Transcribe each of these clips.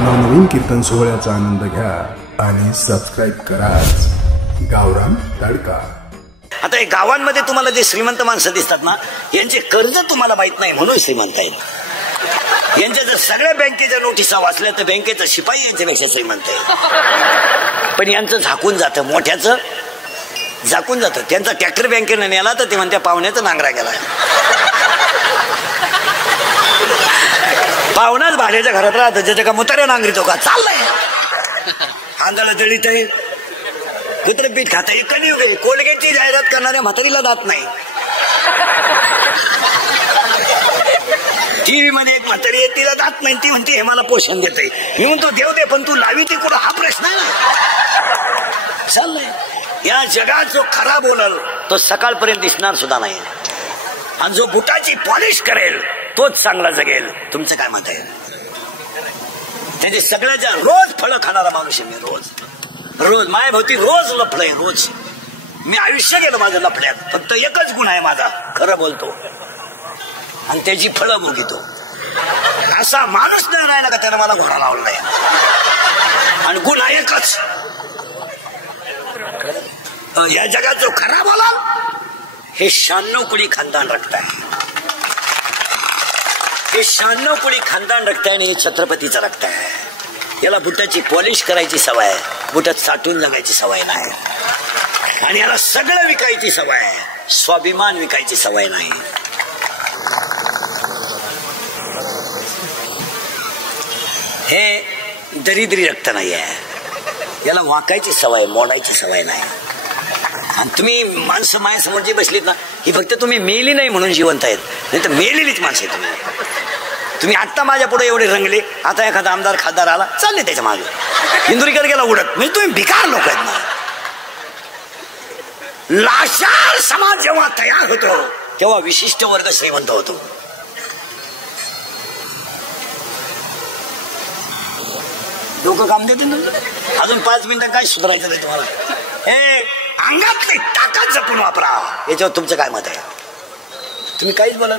नवनवीन कीर्तन सोहळ्याचा आनंद घ्या आणि सबस्क्राईब करा गावरान तडका। आता हे गावांमध्ये तुम्हाला जे श्रीमंत माणसं दिसतात ना, यांचे कर्ज तुम्हाला माहित नाही म्हणून श्रीमंत आहेत। यांच्या जर सगळ्या बँकेच्या नोटिसा वाचल्या तर बँकेचा शिपाई यांच्यापेक्षा श्रीमंत आहे। पण यांचं झाकून जातं, मोठ्याचं झाकून जातं। त्यांचा ट्रॅक्टर बँकेने नेला तर ते म्हणत्या पाहुण्याचा नांगरा गेला। पाहुणाच भाड्याच्या घरात राहतं, ज्याच्या का मुताऱ्या नांगरीतो का चाललाय, आंधळ दळीत आहे, कुत्र पीठ खात आहे। कलियुग आहे, कोलगेटची जाहिरात करणाऱ्या म्हातारीला दात नाही। टीव्ही मध्ये एक म्हातारी आहे, तिला दात नाही, ती म्हणते हे मला पोषण देते। मी म्हणतो देव दे, पण तू लावी ती कुठं, हा प्रश्न आहे। चाललंय या जगात जो खरा बोलल तो सकाळपर्यंत दिसणार सुद्धा नाही, आणि जो बुटाची पॉलिश करेल तोच चांगला जगेल। तुमचं काय मत आहे? त्याचे सगळ्याच्या रोज फळं खाणारा माणूस आहे मी, रोज रोज मायाभोवती रोज लफड आहे, रोज मी आयुष्य गेलं माझं लफड्यात। फक्त एकच गुण आहे माझा, खरं बोलतो आणि त्याची फळं भोगितो। असा माणूस नाही राहिला का त्यानं मला घोडा लावलाय, आणि गुण एकच, या जगात जो खरा बोलाल हे 96 कुडी खानदान रक्त आहे। हे 96 कुडी खानदान रक्त आहे आणि हे छत्रपतीचं रक्त आहे। याला बुटाची पॉलिश करायची सवय आहे, बुटात साठून जगायची सवय नाही, आणि याला सगळं विकायची सवय आहे, स्वाभिमान विकायची सवय नाही। हे दरिद्री रक्त नाही आहे, याला वाकायची सवय, मोडायची सवय नाही। आणि तुम्ही माणसं माझ्यासमोर जी बसलीत ना, ही फक्त तुम्ही मेली नाही म्हणून जिवंत आहेत, नाही तर मेलेलीच माणसं आहे तुम्ही आत्ता माझ्या पुढे एवढे रंगले, आता एखादा आमदार खासदार आला चालले त्याच्या मागे, इंदुरीकर गेला उडत, म्हणजे तुम्ही भिकार लोक आहेत ना। लाचार समाज जेव्हा तयार होतो तेव्हा विशिष्ट वर्ग श्रीमंत होतो। डोकं काम देते ना, अजून 5 मिनिटं काय सुधारायचं नाही तुम्हाला। हे अंगातली ताकद जपून वापरा, याच्यावर तुमचं काय मत आहे? तुम्ही काहीच बोला।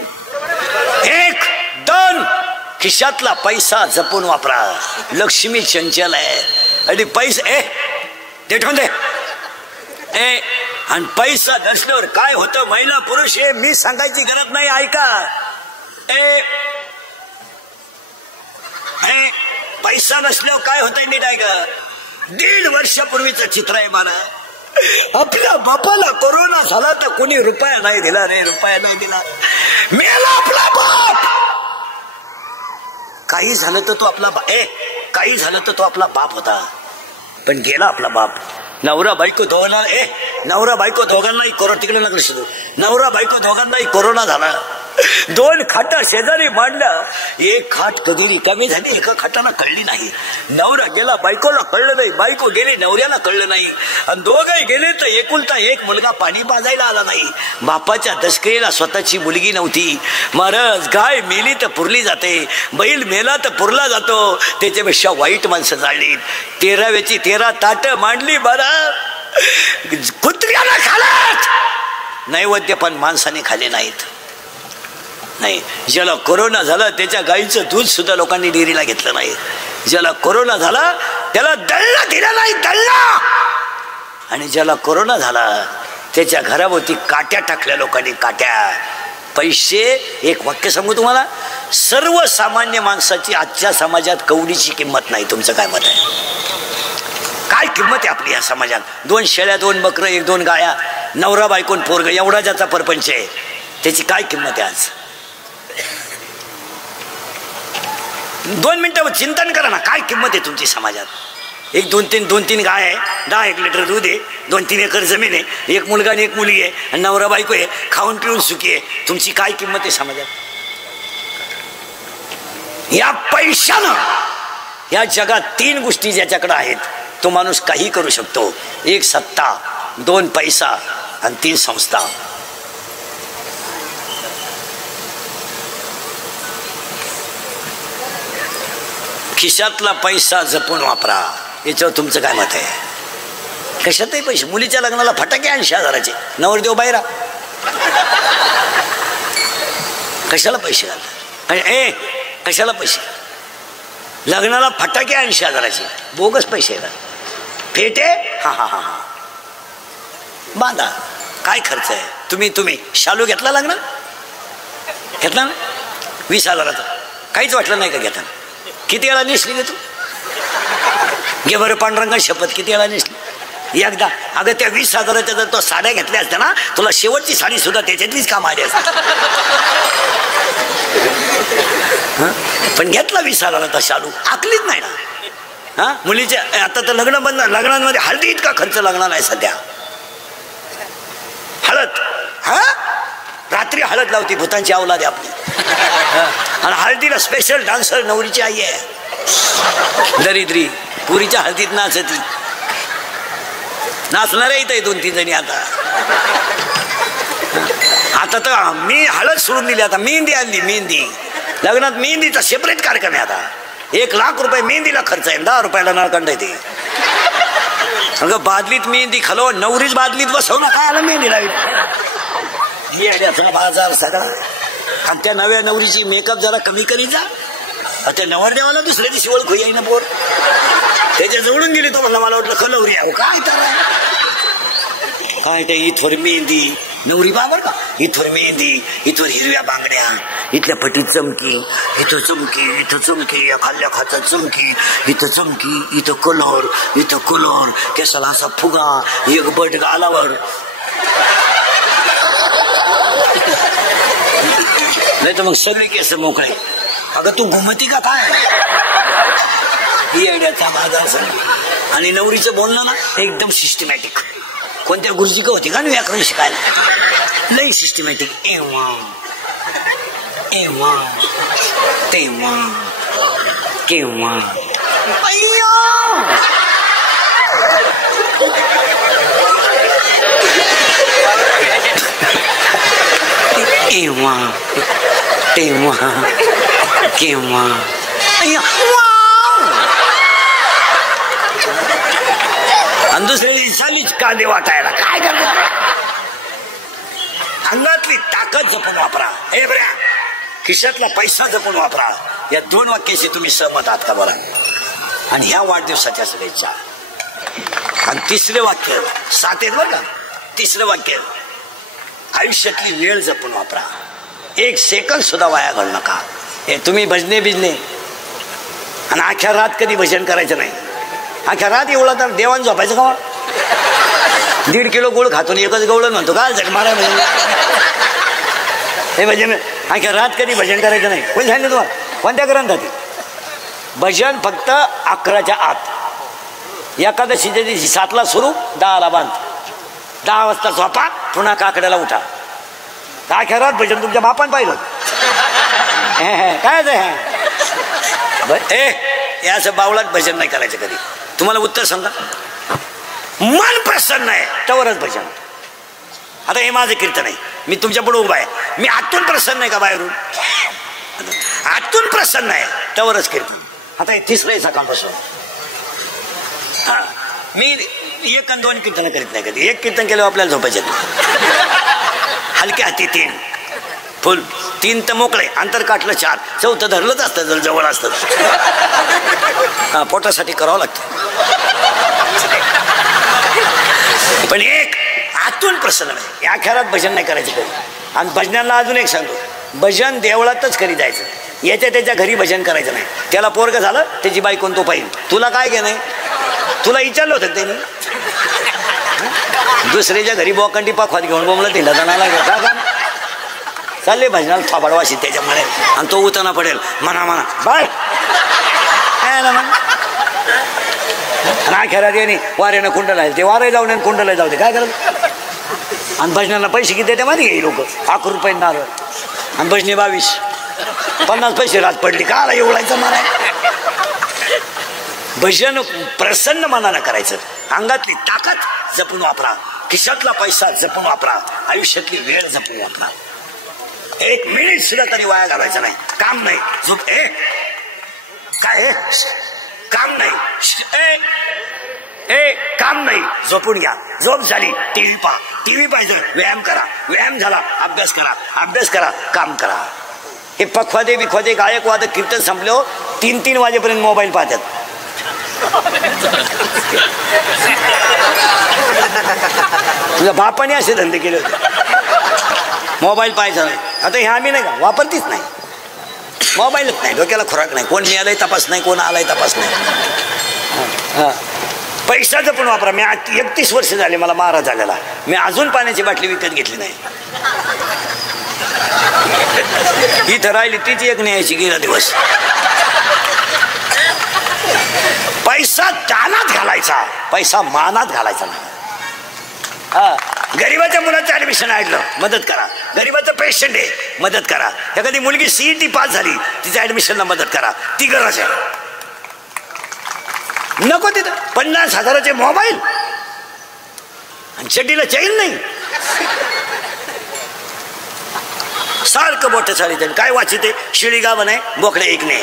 1 2 खिशातला पैसा जपून वापरा, लक्ष्मी चंचल आहे, आणि पैसे ते ठेवून दे। आणि पैसा नसल्यावर काय होतं, महिला पुरुष हे मी सांगायची गरज नाही, ऐका। पैसा नसल्यावर काय होतंय नीट ऐका। 1.5 वर्षापूर्वीचं चित्र आहे मला। आपल्या बापाला कोरोना झाला तर कोणी रुपया नाही दिला, रे रुपया नाही दिला, मेला आपला बाप। काही झालं तर तो आपला काही झालं तर तो आपला बाप होता, पण गेला आपला बाप। नवरा बायको दोघांना नवरा बायको दोघांनाही कोरोना, तिकडे नका शिकू, नवरा बायको दोघांनाही कोरोना झाला। 2 खाटा शेजारी मांडल्या, एक खाट कधी रिकामी झाली, एका खाटाला कळली नाही। नवरा गेला, बायकोला कळलं नाही, बायको गेली, नवऱ्याला कळलं नाही, आणि दोघंही गेले तर एकुलता एक मुलगा पाणी पाजायला आला नाही। बापाच्या दशकरीला स्वतःची मुलगी नव्हती। महाराज गाय मेली तर पुरली जाते, बैल मेला तर पुरला जातो, त्याच्यापेक्षा वाईट माणसं जाळली। 13व्याची 13 ताटं मांडली, बरं कुत्र्याला खालात नैवेद्य, पण माणसाने खाले नाहीत। नाही, ज्याला कोरोना झाला त्याच्या गाईचं दूध सुद्धा लोकांनी डेअरीला घेतलं नाही। ज्याला कोरोना झाला त्याला दळणं दिलं नाही, दळणं। आणि ज्याला कोरोना झाला त्याच्या घराभोवती काट्या टाकल्या लोकांनी, काट्या। पैसे, एक वाक्य सांगू तुम्हाला, सर्वसामान्य माणसाची आजच्या समाजात कवडीची किंमत नाही। तुमचं काय मत आहे? काय किंमत आहे आपली या समाजात? 2 शेळ्या, 2 बकरं, 1-2 गाया, नवरा बायकोन पोरग, एवढा ज्याचा परपंच आहे, त्याची काय किंमत आहे आज? 2 मिनिटं चिंतन करा ना, काय किंमत आहे तुमची समाजात? 2-3 गाय आहे, 10-1 लिटर दूध आहे, 2-3 एकर जमीन आहे, 1 मुलगा आणि 1 मुलगी आहे, आणि नवरा बायको आहे, खाऊन पिऊन सुखी आहे। तुमची काय किंमत आहे समाजात? या पैशानं या जगात 3 गोष्टी ज्याच्याकडे आहेत तो माणूस काही करू शकतो। 1 सत्ता, 2 पैसा, आणि 3 संस्था। खिशातला पैसा जपून वापरा, याच्यावर तुमचं काय मत आहे? कशातही पैसे, मुलीच्या लग्नाला फटाके 80,000चे, नवरदेव बाहेर, कशाला पैसे घालतात? कशाला पैसे? लग्नाला फटाके 80,000चे बोगस पैसे येतात. फेटे हा बांधा. काय खर्च आहे? तुम्ही शालू घेतला लग्न घेतला ना 20,000चा. काहीच वाटलं नाही का घेताना? किती वेळा नेसली गे तू? घे बरं पांडुरंगा शपथ, किती वेळा नेसली? एकदा. अगं त्या 20,000च्या जर तो साड्या घेतल्या असत्या ना, तुला शेवटची साडी सुद्धा त्याच्यातलीच काम आली असते. पण घेतला 20,000चा शालू, आकलीच नाही ना. हा मुलीच्या आता तर लग्न बंद. लग्नांमध्ये हळदी इतका खर्च लागणार नाही सध्या. हळद रात्री हळद लावती भूतांची अवलाद आपली. आणि हळदीला स्पेशल डान्सर नवरीची आई आहे. दरिद्री पुरीच्या हळदीत नाचती. नाचणार इथं 2-3 जणी. आता तर मी हळद सोडून दिली. आता मेहंदी आणली. मेहंदी लग्नात मेहंदीचा सेपरेट कार्यक्रम आहे. आता 1 लाख रुपये मेहंदीला खर्च आहे. 10 रुपयाला नळकंड येते. अगं बादलीत मेहंदी खालो, नवरीच बादलीत बसवलं. काय आलं मेहंदी लावी? येड्याचा बाजार सगळा. आणि त्या नव्या नवरीची मेकअप जरा कमी करीत जा. त्या नवरदेवाला दुसऱ्या दिवशी ओळखू येई ना बोर. त्याच्या जवळून गेली तो म्हणला मला वाटलं खलवरी आहे. काय तर काय ते इथवर मेहंदी नवरी बाबर का. इथवर मेहंदी, इथवर हिरव्या बांगड्या, इथल्या पटीत चमकी, इथं चमकी, इथं चमकी, या खाल्ल्या खातात चमकी, इथं चमकी, इथं कलर, केसाला असा फुगा, एक बट गालावर. नाही तर मग सगळी केस मोकळे. अगं तू घुमती का काय? येड्याचा बाजार. आणि नवरीचं बोलणं ना एकदम सिस्टमॅटिक. कोणत्या गुरुजी का होती का व्याकरण शिकायला? लई सिस्टमॅटिक. एव्हा तेव्हा केव्हा एव्हा तेव्हा केव्हा आणि दुसऱ्या दिवसालीच कांदे वाटायला. काय करणार? अंगातली ताकद जपून वापरा. हे बऱ्या खिशातला पैसा जपून वापरा. या 2 वाक्याशी तुम्ही सहमत आहात का बरं? आणि ह्या वाढदिवसाच्या शुभेच्छा. आणि 3रे वाक्य 7 आहेत बरं का. 3रं वाक्य आयुष्यातली वेळ जपून वापरा. 1 सेकंद सुद्धा वाया घालू नका. हे तुम्ही भजने बिजने आणि अख्ख्या रात कधी भजन करायचं नाही. अख्ख्या रात एवढा तर देवान झोपायचं का? 1.5 किलो गुळ खातो 1च गवळण म्हणतो का झक मारा. हे भजन अख्ख्या रात कधी भजन करायचं नाही. कोण सांगितलं तुम्हाला? कोणत्या ग्रंथात? भजन फक्त 11च्या आत. एकादशीच्या दिवशी 7ला सुरू, 10ला बंद. 10 वाजता झोपा, पुन्हा काकड्याला उठा. अख्ख्या रात भजन तुमच्या बापान पाहिलं. काय याचं बावळात भजन नाही करायचं कधी. तुम्हाला उत्तर सांगा. मन प्रसन्न आहे तवरच भजन. आता हे माझं कीर्तन आहे. मी तुमच्या पुढे उभा आहे. मी आतून प्रसन्न आहे का बाहेरून? आतून प्रसन्न आहे तवरच कीर्तन. आता हे 3रं आहे सकाळपासून. मी 1 आणि 2 कीर्तन करीत नाही कधी. 1 कीर्तन केल्यावर आपल्याला झोपायचे. हलक्या हाती 3 फुल, 3 तर मोकळे, अंतर काटलं 4, 4थं धरलंच असतं जर जवळ असतं. पोटासाठी करावं लागतं. पण 1 आतून प्रसन्न आहे. या खेळात भजन नाही करायचं कधी. आणि भजनाला अजून एक सांगतो, भजन देवळातच करी जायचं. याच्या त्याच्या घरी भजन करायचं नाही. त्याला पोरग झालं त्याची बायकोन तो पाहिजे. तुला काय घे नाही? तुला विचारलं होतं त्यांनी? दुसऱ्याच्या घरी बोकंडी पाखवात घेऊन बोमलं तिला जाणार का? चालले भजनाला थोबाडवाशी त्याच्यामुळे. आणि तो उताना पडेल म्हणा बाय काय ना म्हणा. खेळात येणे वाऱ्यानं कुंडला ते वारे जाऊन कुंडला जाऊ दे. काय करायचं? आणि भजनाला पैसे किती देते माहिती हे लोक? 11 रुपये नारळ. आणि भजनी 22, 50 पैसे रात पडली. का एवढायचं मला? भजन प्रसन्न मनानं करायचं. अंगातली ताकद जपून वापरा. खिशातला पैसा जपून वापरा. आयुष्यातली वेळ जपून वापरा. 1 मिनिट सुद्धा तरी वाया घालायचा नाही. काम नाही झोप. काय काम नाही. काम नाही. झोपून घ्या. झोप झाली टीव्ही पहा. टीव्ही पाहिजे. व्यायाम करा. व्यायाम झाला अभ्यास करा. अभ्यास करा काम करा. हे पखवादे बिखवादे गायक वादक कीर्तन संपलो 3-3 वाजेपर्यंत मोबाईल पाहतात. तुझ्या बापाने असे धंदे केले होते, मोबाईल पाहायचा नाही. आता हे आम्ही नाही का वापरतीच नाही, मोबाईलच नाही, डोक्याला खुराक नाही, कोण मिळालंय तपास नाही, कोण आलाय तपास नाही. पैशाचं पण वापरा. मी 31 वर्ष झाले मला महाराज झालेला, मी अजून पाण्याची बाटली विकत घेतली नाही. इथं राहिली तिची एक न्यायची गेला दिवस. पैसा दानात घालायचा, पैसा मानात घालायचा नाही. गरीबाच्या मुलाचं ऍडमिशन ऐकलं मदत करा, गरीबाचं पेशंट आहे मदत करा, एखादी मुलगी CET पास झाली तिच्या ऍडमिशनला मदत करा, ती गरज आहे. नको तिथं 50,000चे मोबाईल आणि चड्डीला चैन नाही, सारखं मोठं चालित. काय वाचिते शिळी गाव नाही बोकडे एक नाही.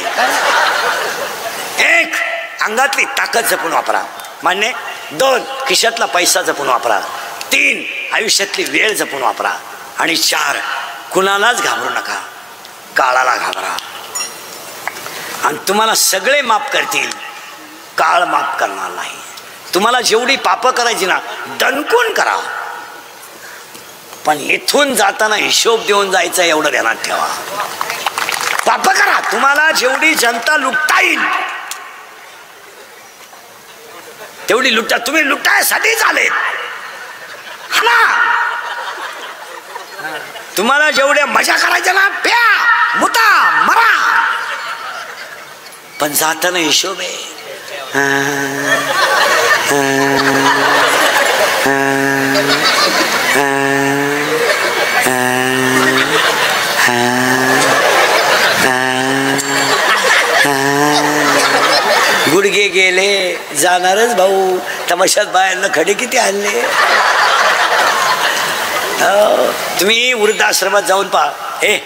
एक अंगातली ताकद जपून वापरा, मान्य. 2 खिशातला पैसा जपून वापरा. 3 आयुष्यातली वेळ जपून वापरा. आणि 4 कुणालाच घाबरू नका, काळाला घाबरा. आणि तुम्हाला सगळे माफ करतील, काळ माफ करणार नाही. तुम्हाला जेवढी पापं करायची ना दणकून करा, पण इथून जाताना हिशोब देऊन जायचा एवढं ध्यानात ठेवा. पाप करा, तुम्हाला जेवढी जनता लुटता येईल तेवढी लुटा. तुम्ही लुटायसाठीच आले ना. तुम्हाला जेवढ्या मजा करायच्या ना प्या मुता मरा, पण जाताना हिशोब आहे. गुडघे गेले जाणारच भाऊ. तमाशात बाहेरनं खडे किती आणले. तुम्ही वृद्धाश्रमात जाऊन पहा. हे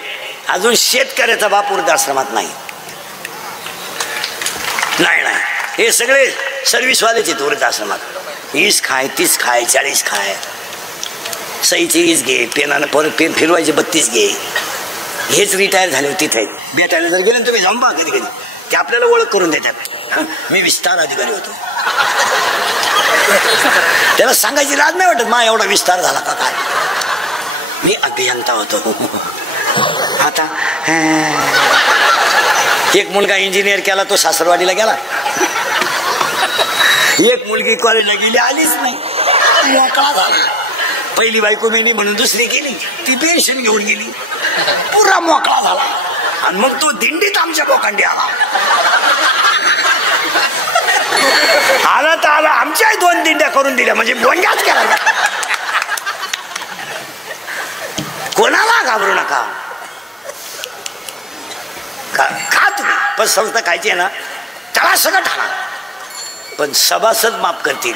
अजून शेतकऱ्याचा बाप वृद्धाश्रमात नाही. हे सगळे सर्व्हिसवालेच आहेत वृद्धाश्रमात. 20 खाय 30 खाय 40 खाय, सईची 20 घे, पेनानं परत पेन फिरवायचे 32 घे. हेच रिटायर झाले तिथे भेटायला जर गेले तुम्ही जाऊन पहा, कधी कधी ते आपल्याला ओळख करून देतात. मी विस्तार अधिकारी होतो. त्याला सांगायची लाज नाही वाटत मा एवढा विस्तार झाला का काय. मी अभियंता होतो. आता एक मुलगा इंजिनियर केला, तो सासरवाडीला गेला. एक मुलगी कॉलेजला गेली, आलीच नाही, मोकळा झाला. पहिली बायको मेली म्हणून दुसरी गेली, ती पेन्शन घेऊन गेली, पुरा मोकळा झाला. आणि मग तो दिंडीत आमच्या बोकांडी आला. आला तर आला, आमच्याही 2 दिंड्या करून दिल्या, म्हणजे बोंग्याच केला. कोणाला घाबरू नका, खा तुम्ही, पण संस्था खायची आहे ना त्याला सगळं ठाणा. पण सभासद माफ करतील,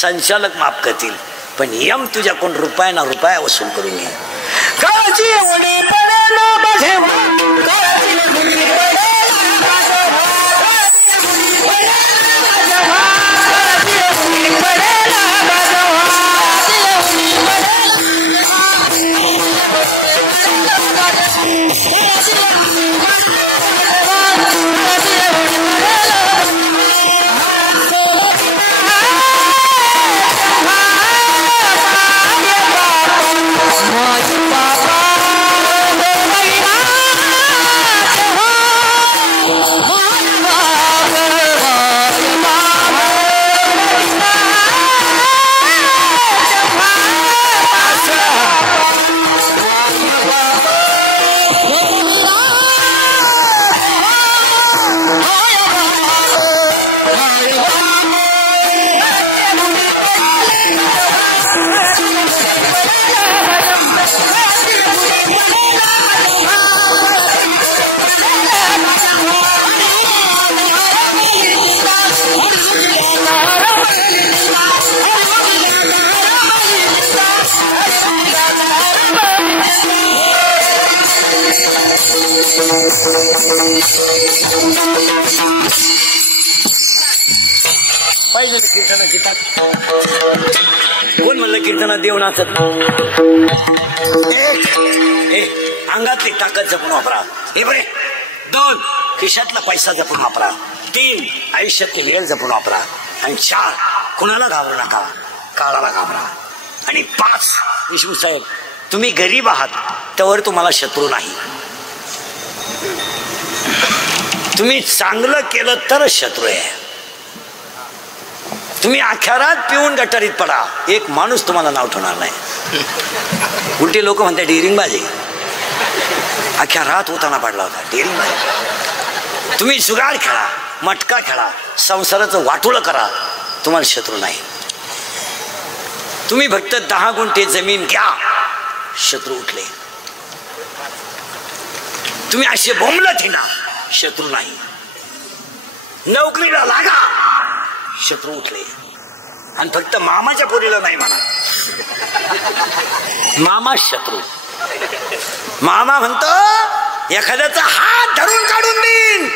संचालक माफ करतील, पण यम तुझ्याकडून रुपया ना रुपया वसूल करून घे. पाहिजे कीर्तनाची कोण म्हणलं कीर्तनात देव नाचत. अंगातली ताकद जपून वापरा. हे बरे 2 खिशातला पैसा जपून वापरा. 3 आयुष्यातली वेळ जपून वापरा. आणि 4 कुणाला घाबरू नका, काळाला घाबरा. आणि 5 विष्णू साहेब, तुम्ही गरीब आहात त्यावर तुम्हाला शत्रू नाही. तुम्ही चांगलं केलं तरच शत्रू आहे. तुम्ही अख्ख्या रात पिऊन गटारीत पडा, एक माणूस तुम्हाला नाव ठेवणार नाही. उलटे लोक म्हणतात डेअरिंग बाजी, अख्ख्या रात होताना पडला होता, डेअरिंग बाजी. तुम्ही जुगार खेळा, मटका खेळा, संसाराचं वाटोळं करा, तुम्हाला शत्रू नाही. तुम्ही फक्त 10 गुंठे जमीन घ्या, शत्रू उठले. तुम्ही असे बोंबलत हिंडा, शत्रू नाही. नोकरीला लागा, शत्रू उठले. आणि फक्त मामाच्या पोरीला नाही म्हणा, मामा शत्रू. मामा म्हणतो एखाद्याचा हात धरून काढून देईन,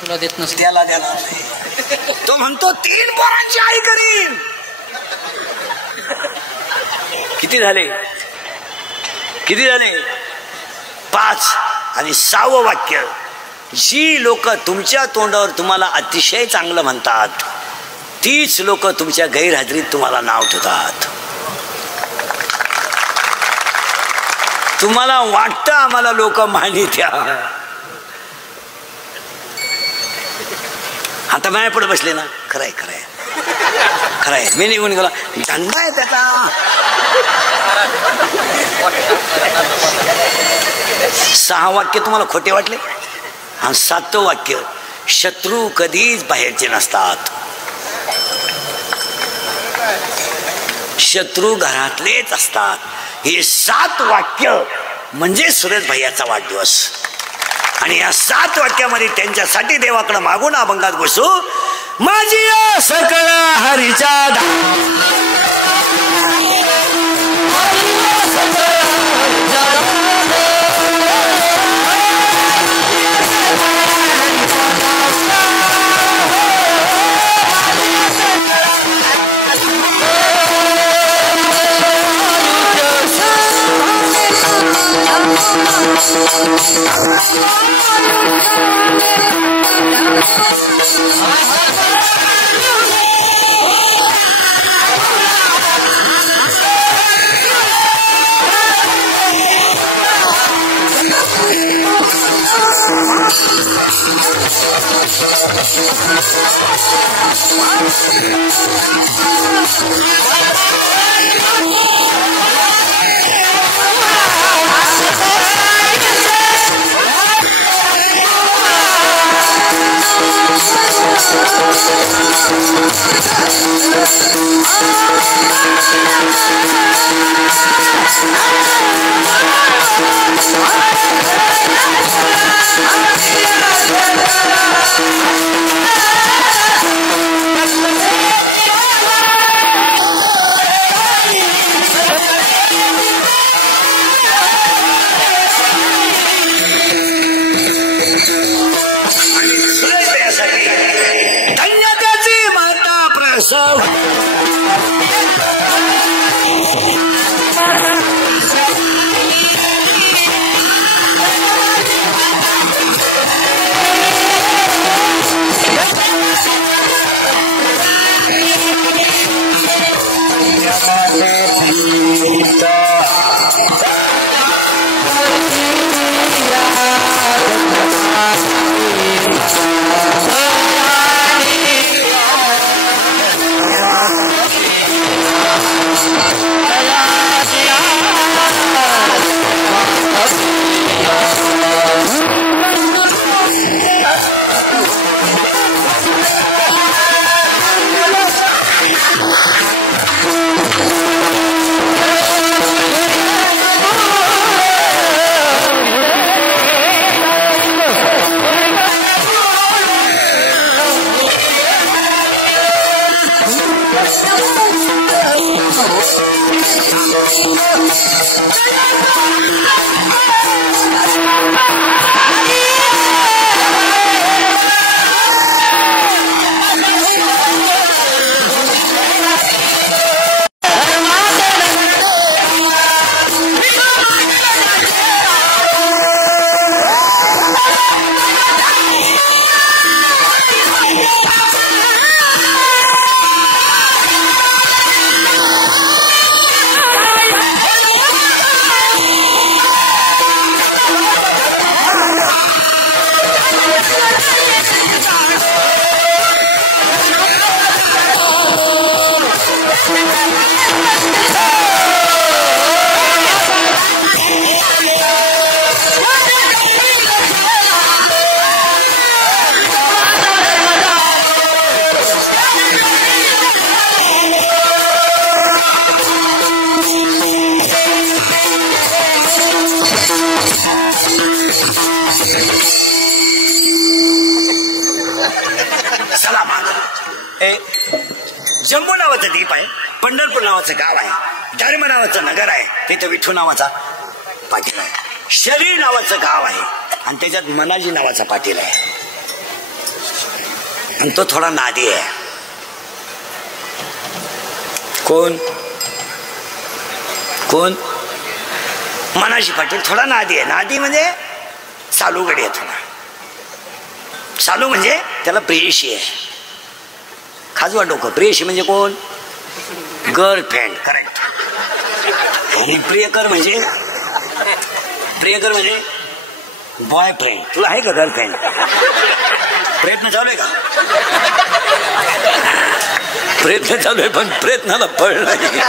तुला देत नसते, त्याला देणार नाही. तो म्हणतो 3 पोरांची आई करीन. किती झाले? 5. आणि 6वं वाक्य, जी लोक तुमच्या तोंडावर तुम्हाला अतिशय चांगलं म्हणतात, तीच लोक तुमच्या गैरहजेरीत तुम्हाला नाव ठेवतात. तुम्हाला वाटतं आम्हाला लोक मानित्या, आता माझ्या पुढे बसले ना, खरंय खरंय खरंय, मी निघून गेला, धंदा आहे त्याचा. 6 वाक्य तुम्हाला खोटे वाटले. आणि 7वं वाक्य, शत्रू कधीच बाहेरचे नसतात, शत्रू घरातलेच असतात. हे 7 वाक्य म्हणजे सुरेश भैयाचा वाढदिवस. आणि या 7 वाक्यामध्ये त्यांच्यासाठी देवाकडे मागून अभंगात घुसू. माझी सकळ हरीच्या जम्मू नावाचं द्वीप आहे, पंढरपूर नावाचं गाव आहे, धर्म नावाचं नगर आहे, तिथं विठू नावाचा पाटील आहे, शरीर नावाचं गाव आहे आणि त्याच्यात मनाजी नावाचा पाटील आहे आणि तो थोडा नादी आहे. कोण कोण? मनाजी पाटील थोडा नादी आहे. नादी म्हणजे चालू गडी आहे थोडा. चालू म्हणजे त्याला प्रेयशी आहे. खाजवा डोकं. प्रेयशी म्हणजे कोण? गर्लफ्रेंड. करेक्ट. आणि प्रियकर म्हणजे बॉयफ्रेंड. तुला आहे का गर्लफ्रेंड? प्रयत्न चालू आहे का? प्रयत्न चालू आहे पण प्रयत्नाला फळ नाही.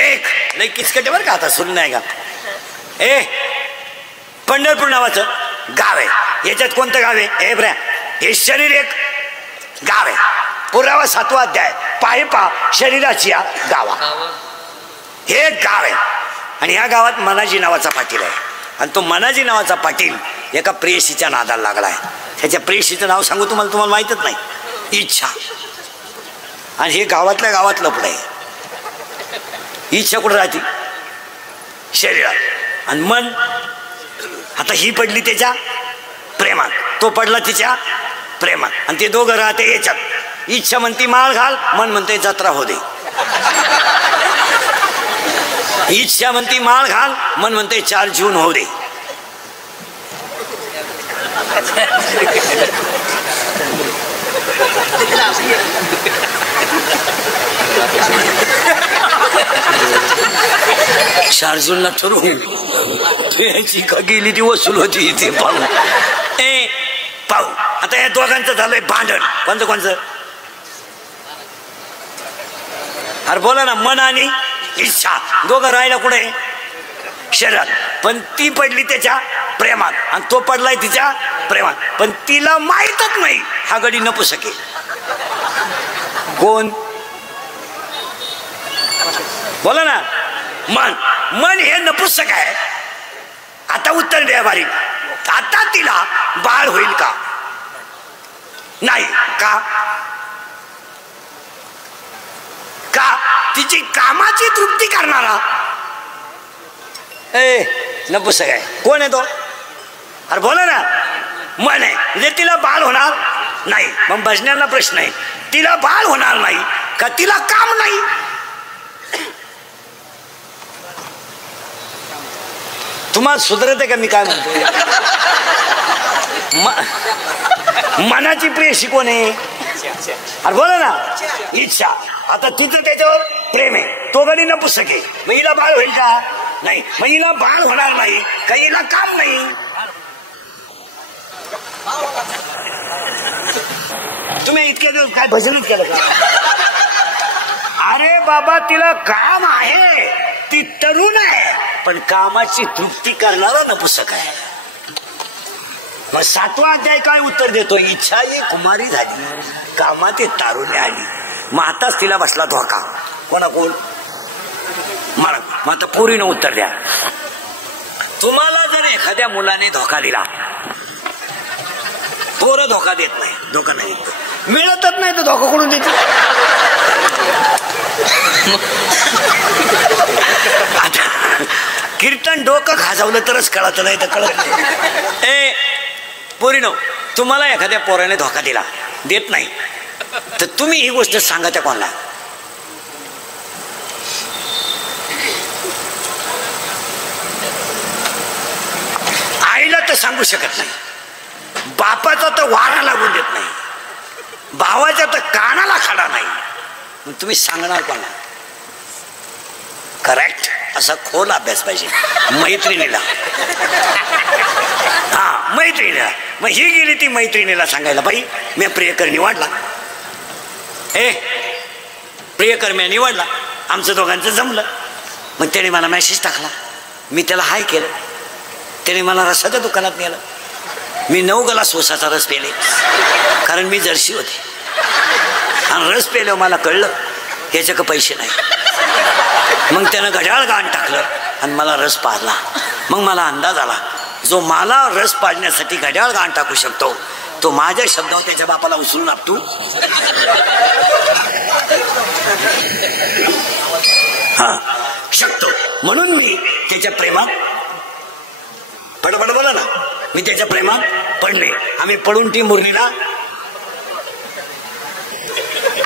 एक नाही किचकटे बरं का, आता सुरू नाही का. पंढरपूर नावाचं गाव आहे. याच्यात कोणतं गाव आहे? ब्र्या हे शरीर एक गाव आहे. पुरावा 7वा अध्याय. पाहे पा शरीराची या गावा. हे एक गाव आहे आणि या गावात मनाजी नावाचा पाटील आहे आणि तो मनाजी नावाचा पाटील एका प्रेयसीच्या नादाला लागलाय. त्याच्या प्रेयसीचं नाव सांगू तुम्हाला माहितच नाही. इच्छा. आणि हे गावातल्या गावात लपड आहे. इच्छा कुठं राहते? शरीरात. आणि मन आता ही पडली त्याच्या प्रेमात, तो पडला तिच्या प्रेमात आणि ते दोघं राहते याच्यात. इच्छा म्हणते माळ घाल, मन म्हणते जत्रा हो दे. इच्छा म्हणते माळ घाल, मन म्हणते 4 जून हो दे. चार जूनला ठरवून का गेली ती वसूल होती इथे पाहू. पाहू आता या दोघांचं झालंय भांडण. कोणचं? अरे बोला ना. मन आणि इच्छा दोघं राहिला कुठे? शरीरात. पण ती पडली त्याच्या प्रेमात आणि तो पडलाय तिच्या प्रेमात. पण तिला माहीतच नाही हा गडी नपुसके. कोण? बोला ना. मन हे नपुसक आहे. आता उत्तर द्या बारीक. आता तिला बाळ होईल का? नाही. का? तिची कामाची तृप्ती करणारा नपुसक आहे. कोण आहे तो? अरे बोला ना. मन आहे म्हणजे तिला बाळ होणार नाही. मग भजनाला प्रश्न आहे, तिला बाळ होणार नाही का तिला काम नाही? तुम्हाला सुधरते का मी काय म्हणतो? मनाची प्रेयसी कोण आहे? अरे बोला ना. इच्छा. आता तुझं त्याच्यावर प्रेम आहे, तो गडी नपुसक आहे. मग हिला बाळ होईल का? नाही. मग हिला बाळ होणार नाही का हिला काम नाही? तुम्ही इतक्या दिवस काय भजनच केलं का? अरे बाबा तिला काम आहे, ती तरुण आहे पण कामाची तृप्ती करणारा नपुसक आहे. मग 7वा अध्याय काय उत्तर देतो? इच्छा ही कुमारी झाली, कामात तारुण्य आली. मग आताच तिला बसला धोका. कोण? मला. मग आता पोरीनं उत्तर द्या. तुम्हाला जर एखाद्या मुलाने धोका दिला, पोरं धोका देत नाही. धोका नाही मिळतच नाही तर धोका कोणून देते? आता कीर्तन डोकं खाजवलं तरच कळत नाही तर कळत नाही. पोरीनो, तुम्हाला एखाद्या पोराने धोका दिला, देत नाही, तर तुम्ही ही गोष्ट सांगा त्या कोणाला? आईला तर सांगू शकत नाही, बापाचा तर वारा लागून देत नाही, भावाच्या तर कानाला खडा नाही, मग तुम्ही सांगणार कोणाला? करेक्ट. असा खोल अभ्यास पाहिजे. मैत्रिणीला. हा, मैत्रिणीला. मग ही गेली ती मैत्रिणीला सांगायला, बाई मी प्रियकर निवडला, प्रियकर मी निवडला, आमचं दोघांचं जमलं. मग त्याने मला मेसेज टाकला, मी त्याला हाय केलं, त्याने मला रसाच्या दुकानात नेलं, मी 9 ग्लास ऊसाचा रस पेले, कारण मी जर्सी होते, आणि रस पेल्यावर मला कळलं याच्या का पैसे नाही. मग त्यानं घड्याळ गाण टाकलं आणि मला रस पाजला. मग मला अंदाज आला, जो मला रस पाजण्यासाठी घड्याळ गाण टाकू शकतो तो माझ्या शब्दावर त्याच्या बापाला उचलून आपटू. हा शकतो. म्हणून मी त्याच्या प्रेमात पडपड बोला ना, मी त्याच्या प्रेमात पडले. आम्ही पडून ती मुरलीला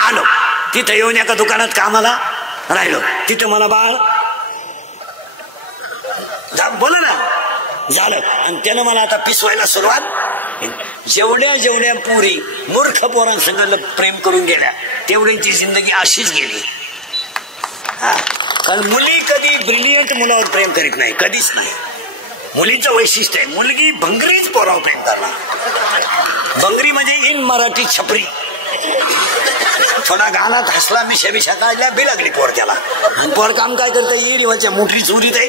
आलो. तिथं येऊन एका दुकानात कामाला राहिलो. तिथं मला बाळ बोला ना झालं. आणि त्यानं मला आता पिसवायला सुरुवात. जेवढ्या पुरी मूर्ख पोरांसंग प्रेम करून गेल्या तेवढ्यांची जिंदगी अशीच गेली. कारण मुली कधी ब्रिलियंट मुलावर प्रेम करीत नाही, कधीच नाही. मुलीचं वैशिष्ट्य आहे, मुलगी भंगरीच पोरावर प्रेम करणार. भंगरी म्हणजे इन मराठी छपरी. थोडा गाण्यात हसला, मिशा काढल्या बिलागली पोर. त्याला पोर काम काय करता येईल, इवाच्या मोटरी चोरीत आहे,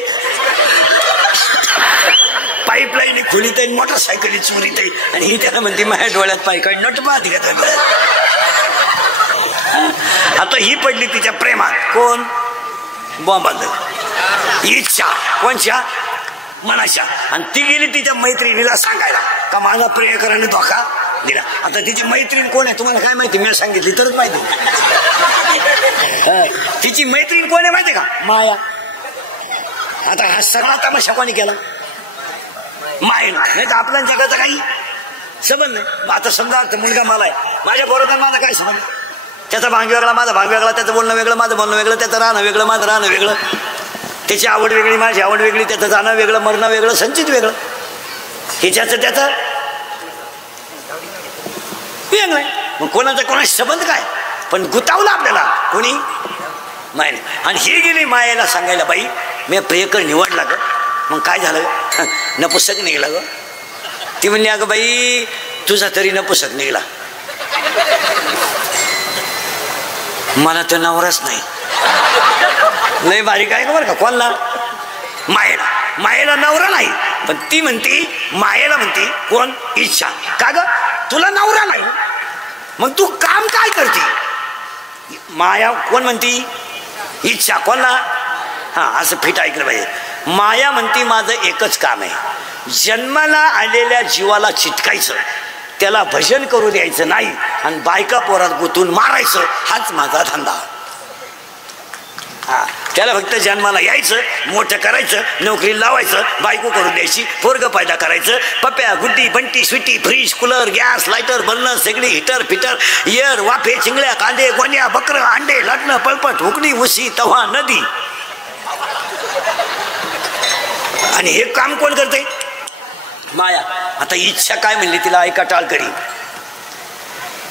पाईपलाईन खोलीत आहे, मोटरसायकली चोरीत आहे. आणि ही त्याला म्हणते माझ्या डोळ्यात पाय काढ नट पाहते का. आता ही पडली तिच्या प्रेमात. कोण बॉम्बाल इच्छा कोणच्या मनाच्या. आणि ती गेली तिच्या मैत्रिणीला सांगायला का माझा प्रियकराने धोका दिला. आता तिची मैत्रीण कोण आहे तुम्हाला काय माहिती, मी सांगितली तरच माहिती. तिची मैत्रीण कोण आहे माहिती का, माया. आता हा सगळा तमाशा कोणी केला, मायेला. नाही तर आपल्या जगाचा काही संबंध नाही. आता समजा मुलगा मला आहे, माझ्या बरोबर माझा काय संबंध. त्याचा भांग वेगळा, माझा भांग वेगळा, त्याचं बोलणं वेगळं, माझं बोलणं वेगळं, त्याचं राहणं वेगळं, माझं राहणं वेगळं, त्याची आवड वेगळी, माझी आवड वेगळी, त्याचं जाणं वेगळं, मरणं वेगळं, संचित वेगळं, हे ज्याचं त्याचं वेगळं. मग कोणाचा कोणाशी संबंध काय, पण गुतावला आपल्याला कोणी मायने. आणि ही गेली मायेला सांगायला, बाई मी प्रियकर निवडला ग. मग काय झालं, नपुसक निघाला ग. ती म्हणली अगं बाई तुझा तरी नपुसक निघाला, मला तर नवराच नाही. लय बारीक आहे का बरं का. कोणला, मायेला. मायेला नवरा नाही, पण ती म्हणती मायेला म्हणती कोण, इच्छा. का ग तुला नवरा नाही मग तू काम काय करते. माया कोण म्हणती, इच्छा. कोणला, हा असं फिट ऐकलं पाहिजे. माया म्हणती माझं एकच काम आहे, जन्माला आलेल्या जीवाला चिटकायचं, त्याला भजन करू द्यायचं नाही आणि बायका पोरात गुंतून मारायचं, हाच माझा धंदा. हा त्याला फक्त जन्माला यायचं, मोठं करायचं, नोकरी लावायचं, बायको करून द्यायची, पोरग पैदा करायचं, Papya Guddi Bunty Sweety fridge cooler gas lighter burner सगळी हिटर फिटर एअर वाफे चिंगळ्या कांदे गोण्या बकरं अंडे लटणं पळपट हुकणी उशी तव्हा नदी. आणि हे काम कोण करते, माया. आता इच्छा काय म्हणली तिला ऐका टाळकरी.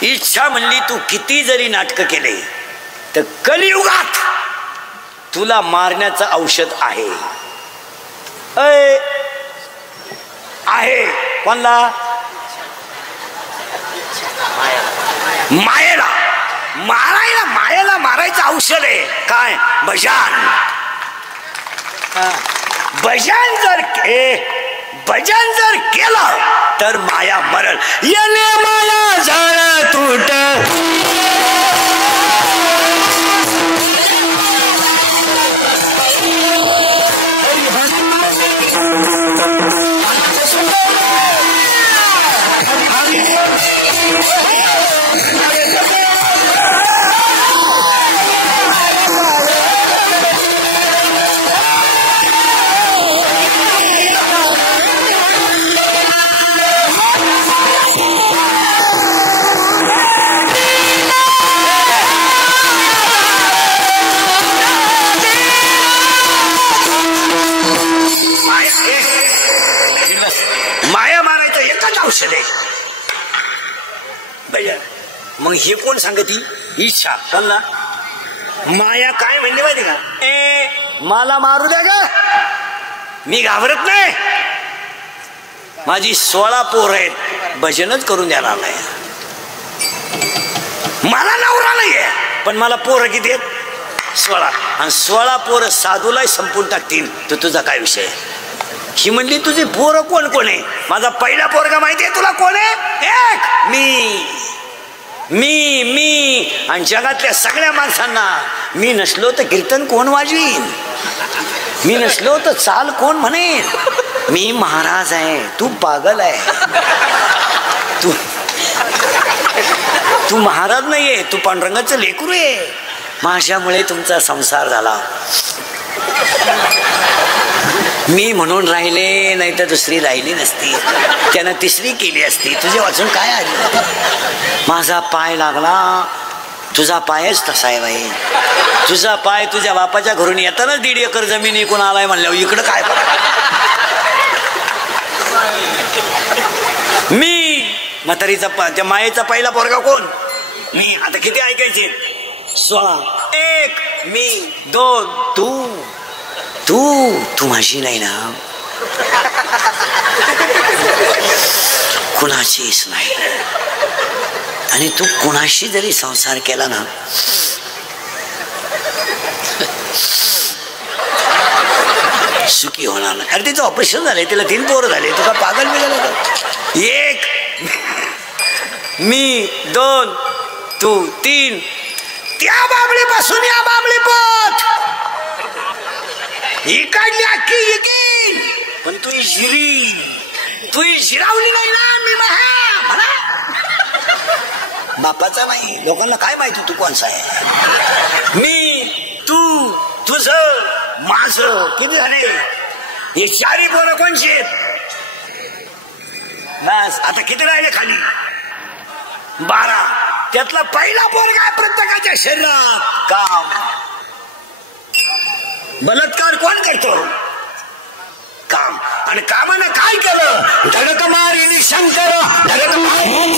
इच्छा म्हणली तू किती जरी नाटकं केले तर कलियुगात तुला मारण्याचं औषध आहे. आहे कोणला, मायेला. मारायला मायेला मारायचं औषध आहे काय, भजन. भजन जर केलं तर माया मरल. येणे माया झाड तुट औषध आहे. मग हे कोण सांगती, इच्छा. कोणला, माया. काय म्हणले माहिती का, मला मारू द्या ग, मी घाबरत नाही, माझी 16 पोर आहेत, भजनच करून देणार नाही. मला नवरा नाहीये पण मला पोरं किती आहेत, 16. आणि 16 पोरं साधूलाही संपून टाकतील तर तुझा काय विषय. ही म्हणली तुझे पोरं कोण कोण आहे, माझा पहिला पोरगा माहितीये तुला कोण आहे, एक मी. आणि जगातल्या सगळ्या माणसांना मी नसलो तर कीर्तन कोण वाजवीन, मी नसलो तर चाल कोण म्हणेन, मी महाराज आहे, तू पागल आहे, तू महाराज नाहीये, तू पांडुरंगाचं लेकरू आहे. माझ्यामुळे तुमचा संसार झाला. मी म्हणून राहिले, नाही तर दुसरी राहिली नसती, त्यानं तिसरी केली असती. तुझे वाचून काय आली? माझा पाय लागला, तुझा पायच तसा आहे बाई. तुझा पाय तुझ्या बापाच्या घरून येतानाच 1.5 एकर जमीन इकून आलाय म्हणल्यावर इकडं काय मी म्हातारीचा त्या मायेचा पहिला पोरगा कोण? मी. आता किती ऐकायचे? 16. 1 मी, 2 तू. तू माझी नाही ना, कुणाचीच नाही. आणि तू कुणाशी जरी संसार केला ना, सुखी होणार नाही. अरे तिचं ऑपरेशन झालंय, तिला 3 पोरं झाले. तुला पागल मिळालं का? 1 मी, 2 तू, 3. त्या बाबळीपासून या बाबळी पोत इकडली अख्खी येईल, पण तू शिरावली नाही ना. मी म्हणा बापाचा नाही. लोकांना काय माहिती तू कोणचा आहे? मी, तू, तुझं, माझं. किती झाले? हे 4 पोरं कोणची आहेत? बस. आता किती राहिले खाली? 12. त्यातला पहिला पोरगा आहे प्रत्येकाच्या शरीरात. काम. बलात्कार कोण करतो? काम. आणि कामानं काय केलं? धडक मारिली शंकर, धडक मारिली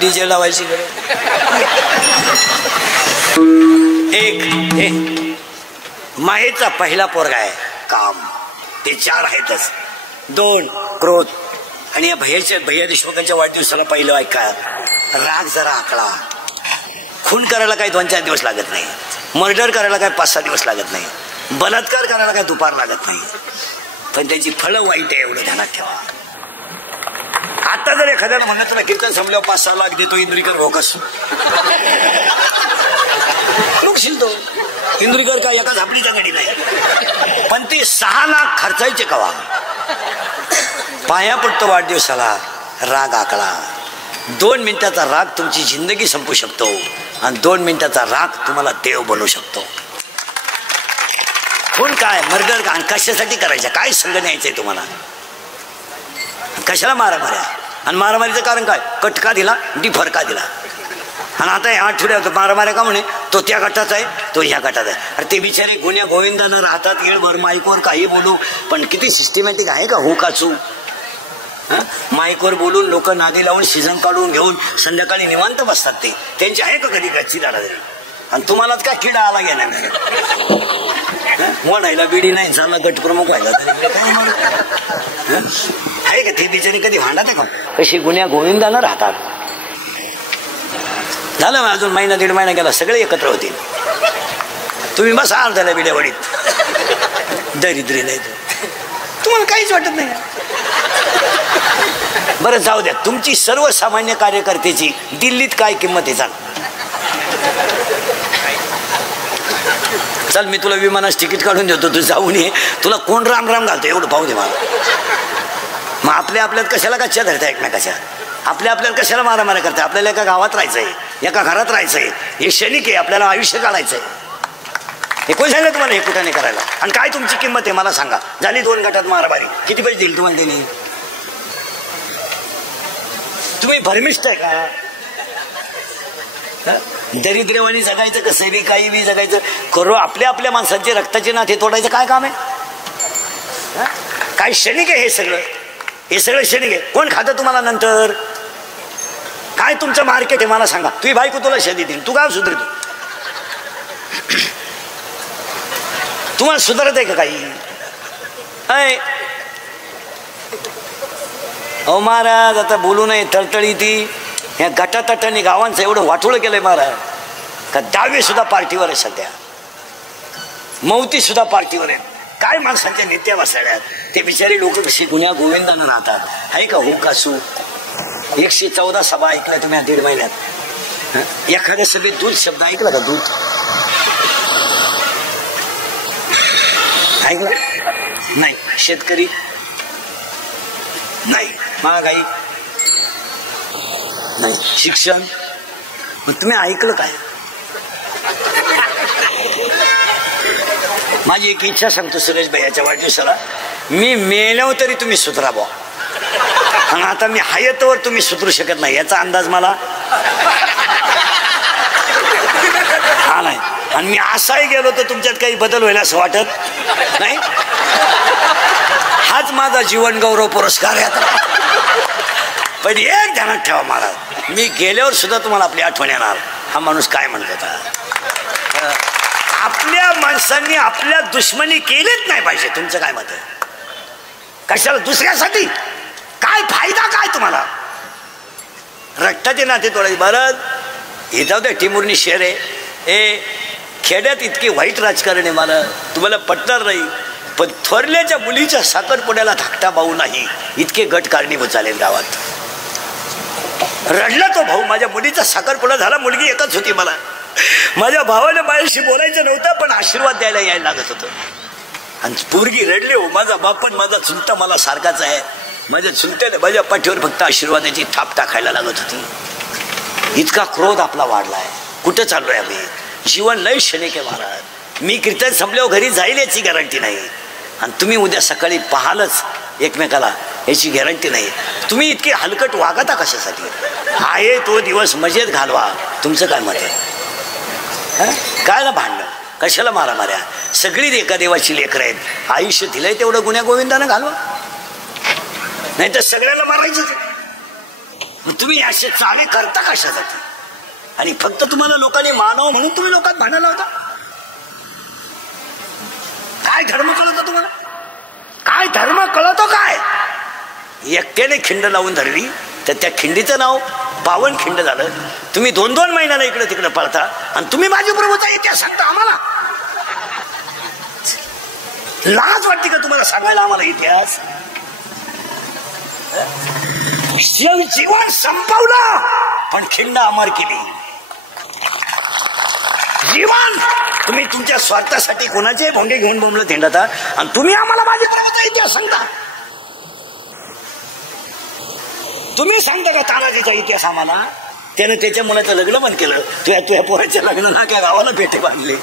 डीजे लावायची गरज. 1 मायेचा पहिला पोरगा आहे काम. ते 4 आहेतच. 2 क्रोध. आणि या भैया देशमुखांच्या वाढदिवसाला पहिलं ऐका, राग जरा आकळा. खून करायला काही 2-4 दिवस लागत नाही. मर्डर करायला काही 5-6 दिवस लागत नाही. बलात्कार करायला काही दुपार लागत नाही. पण त्याची फळं वाईट आहे, एवढं ध्यानात ठेवा. आता जर एखाद्याला म्हणलं तुला कीर्तन संपल्यावर 5-6 लाख देतो इंद्रिकर भोकस, नुकशील तो. इंद्रिकर काय एका झापडीच्या गडी नाही. पण ते 6 लाख खर्चायचे कवा? पाया पडतो वाढदिवसाला, राग आकळा. 2 मिनिटाचा राग तुमची जिंदगी संपू शकतो आणि 2 मिनिटाचा राग तुम्हाला देव बनवू शकतो. खून काय, मर्डर काय, कशासाठी करायचं? काय संग न्यायचंय तुम्हाला? कशाला मारामाऱ्या? आणि मारामारीचं कारण काय? कटका दिला, डिफरका दिला. आणि आता या आठवड्यात मारामाऱ्या का म्हणे? तो त्या गटाचा आहे, तो ह्या गटाचा आहे. अरे ते बिचारे गुन्ह्या गोविंदानं राहतात येळभर माईकवर काही बोलू, पण किती सिस्टमॅटिक आहे का? हो का चू? माईकवर बोलून लोक नादी लावून सीझन काढून घेऊन संध्याकाळी निवांत बसतात. ते त्यांची आहे का कधी गच्ची दाडा? आणि तुम्हालाच काय किडा आला गेला नाही. म्हणायला बिडी नाही झाला, गटप्रमुख व्हायला तरी काय आहे का? ते बिचारे कधी भांडत आहे का? कशी गुन्ह्या गोविंदानं राहतात. झालं मग अजून महिना दीड महिना गेला सगळे एकत्र होतील. तुम्ही बस अर्ध्याला बिड्यावडीत दरिद्री नाही तुम्हाला काहीच वाटत नाही. बरं जाऊ द्या, तुमची सर्वसामान्य कार्यकर्त्याची दिल्लीत काय किंमत आहे सांग. चल मी तुला विमानाचं तिकीट काढून देतो, तू जाऊन ये. तुला कोण राम राम घालतो एवढं पाहू दे मला. मग आपल्या आपल्यात कशाला कशा धरता एकमेकाच्या, आपल्या आपल्याला कशाला मारामाऱ्या करता. आपल्याला एका गावात राहायचंय, एका घरात राहायचंय. हे क्षणिक आहे, आपल्याला आयुष्य काढायचंय. हे कोण सांगा तुम्हाला हे कुठं नाही करायला. आणि काय तुमची किंमत आहे मला सांगा. झाली 2 गटात मारामारी, किती पैसे देईल तुम्हाला त्याने. तुम्ही भरमिष्ठ आहे का. दरिद्रवाणी जगायचं कसं बी काही बी जगायचं करू. आपल्या आपल्या माणसांचे रक्ताचे नाते तोडायचं काय काम आहे. काय क्षणिक आहे हे सगळं. हे सगळं क्षणिक आहे. कोण खातं तुम्हाला नंतर. काय तुमचं मार्केट आहे मला सांगा. तुझी बायको तुला शनी देईल, तू काय सुधरतो. तुम्हाला सुधारत आहे का काही. अहो महाराज आता बोलू नये. तळतळी ती ह्या गटातटाने गावांचं एवढं वाटोळं केलंय महाराज का दावे सुद्धा पार्टीवर आहे सध्या. मौती सुद्धा पार्टीवर आहे. काय माणसांच्या नेत्या बसाड्यात ते बिचारी लोक कशी गुन्ह्या गोविंदानं राहतात. आहे का हो का सू. 114 सभा ऐकल्या तुम्ही 1.5 महिन्यात. एखाद्या सभेत दूध शब्द ऐकला का. दूध ऐकला नाही. शेतकरी नाही. महागाई नाही. शिक्षण. मग तुम्ही ऐकलं काय. माझी एक इच्छा सांगतो सुरेश भैयाच्या वाढदिवसाला. मी मेल्यावर तरी तुम्ही सुधरा बुवा. आणि आता मी हयतवर तुम्ही सुधरू शकत नाही याचा अंदाज मला आलाय. आणि मी असाही गेलो तर तुमच्यात काही बदल होईल असं वाटत नाही. हाच माझा जीवन गौरव पुरस्कार आहे आता. पण एक ध्यानात ठेवा महाराज, मी गेल्यावर सुद्धा तुम्हाला आपली आठवण येणार. हा माणूस काय म्हणत होता. आपल्या माणसांनी आपल्या दुश्मनी केलीच नाही पाहिजे. तुमचं काय मत आहे. कशाला दुसऱ्यासाठी काय फायदा काय तुम्हाला. रक्ताचे नाते तोडायचे. बरं हे जाऊ द्या. टिमुर्नी शहर आहे हे खेड्यात इतके वाईट राजकारण आहे मला तुम्हाला पटणार नाही. पण थोरल्याच्या मुलीच्या साखरपुड्याला धाकटा भाऊ नाही इतके गट कारणीभूत झाले गावात. रडला तो भाऊ. माझ्या मुलीचा साखरपुडा झाला. मुलगी एकच होती मला. माझ्या भावाला माझ्याशी बोलायचं नव्हतं पण आशीर्वाद द्यायला यायला लागत होतं. आणि पोरगी रडली हो. माझा बाप पण माझा चुलता मला सारखाच आहे. माझ्या चुलत्याने माझ्या पाठीवर फक्त आशीर्वादाची थाप टाकायला लागत होती. इतका क्रोध आपला वाढलाय. कुठं चाललोय आम्ही. जीवन लय क्षणिक आहे महाराज. मी कीर्तन संपल्यावर घरी जाईल याची गॅरंटी नाही. आणि तुम्ही उद्या सकाळी पाहालच एकमेकाला याची गॅरंटी नाही. तुम्ही इतके हलकट वागता कशासाठी. आहे तो दिवस मजेत घालवा. तुमचं काय मत आहे. काय ना भांडणं कशाला मारामाऱ्या. सगळी एका देवाची लेकरं आहेत. आयुष्य दिलंय तेवढं गुन्ह्या गोविंदानं घालवा. नाही तर सगळ्याला मारायचं. तुम्ही असे चावे करता कशासाठी. आणि फक्त तुम्हाला लोकांनी मानावं म्हणून तुम्ही लोकांत भांडायला होता. काय धर्म कळतो तुम्हाला. काय धर्म कळतो काय. एकट्याने खिंड लावून धरली तर त्या खिंडीचं नाव पावन खिंड झालं. तुम्ही 2-2 महिन्याला इकडे तिकडे पळता आणि तुम्ही माझ्या प्रभूचा इतिहास सांगता आम्हाला. लाज वाटते का तुम्हाला सांगायला आम्हाला इतिहास. जीवन संपवलं पण खिंड अमर केली. जीवन तुम्ही तुमच्या स्वार्थासाठी कोणाचे भोंगे घेऊन बोंबलं धेंडता आणि तुम्ही आम्हाला माझ्या प्रभूचा इतिहास सांगता. तुम्ही सांगता का तानाजीचा इतिहास आम्हाला. त्यानं त्याच्या मुलाचं लग्न बंद केलं. तुझ्या पोराच्या लग्नाला त्या गावाला पेटे बांधले.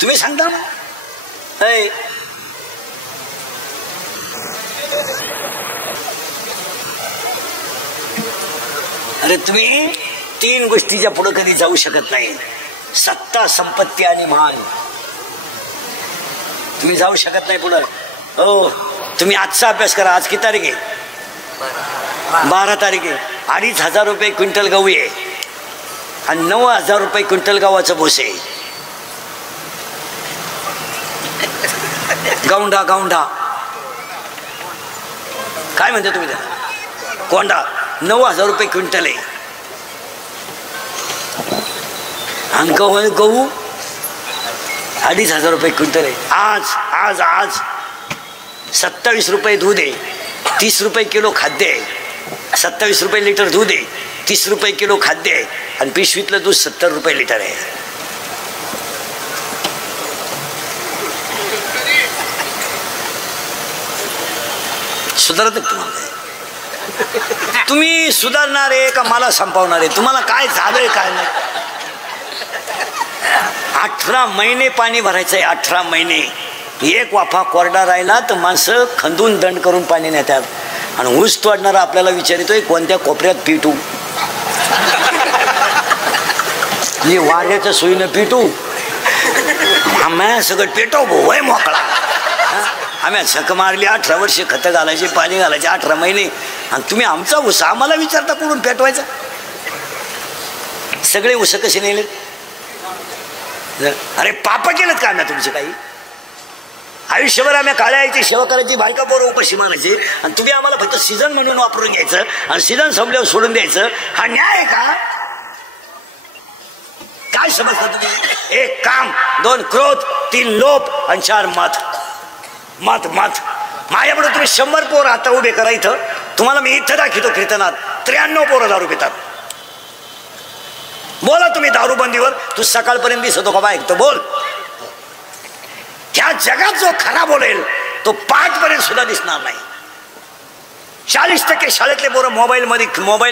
तुम्ही सांगता ना. अरे तुम्ही 3 गोष्टीच्या पुढे कधी जाऊ शकत नाही. सत्ता, संपत्ती आणि मान. तुम्ही जाऊ शकत नाही पुढे. हो तुम्ही आजचा अभ्यास करा. आज किती तारीख आहे. 12 तारीख आहे. 2,500 रुपये क्विंटल गहू आहे आणि 9,000 रुपये क्विंटल गव्हाचं भोसे. गौंडा गौंडा काय म्हणता तुम्ही त्याला. कोंडा 9,000 रुपये क्विंटल आहे. आणि गहू 2,500 रुपये क्विंटल आहे. आज आज आज 27 रुपये दूध आहे, 30 रुपये किलो खाद्य आहे. 27 रुपये लिटर दूध आहे, 30 रुपये किलो खाद्य आहे आणि पिशवीतलं दूध 70 रुपये लिटर आहे. सुधारत तुम्हाला? तुम्ही सुधारणार आहे का मला संपवणार आहे? तुम्हाला काय झालंय काय नाही? 18 महिने पाणी भरायचंय. 18 महिने एक वाफा कोरडा राहिला तर माणसं खंदून दंड करून पाणी नेतात. आणि ऊस तोडणारा आपल्याला विचारितोय कोणत्या कोपऱ्यात पिटू. हे वाऱ्याच्या सोयीनं पिटू. आम्ही सगळं पेटव वय मोकळा. आम्ही झक मारली, 18 वर्ष खतं घालायचे, पाणी घालायचे 18 महिने, आणि तुम्ही आमचा ऊस आम्हाला विचारता कुठून पेटवायचा? सगळे ऊस कसे नेले? अरे पाप केलेत का आम्ही तुमचे? काही आयुष्यभर आम्ही काळ्या आईची सेवा करायची, बायका पोरं उपाशी मारायची, आणि तुम्ही आम्हाला फक्त सीझन म्हणून वापरून घ्यायचं आणि सीझन संपल्यावर सोडून द्यायचं. हा न्याय आहे का? काय समजता तुम्ही? 1 काम, 2 क्रोध, 3 लोभ आणि 4 मत. मत मत माझ्यापुढे तुम्ही 100 पोरं आता उभे करा इथं. तुम्हाला मी इथं दाखवतो कीर्तनात 93 पोरं दारू पितात. बोला तुम्ही दारूबंदीवर. तू सकाळपर्यंत दिसतो का बा? ऐकतो बोल. ह्या जगात जो खरा बोलेल तो 5 पर्यंत सुद्धा दिसणार नाही. 40% शाळेतले पोरं मोबाईल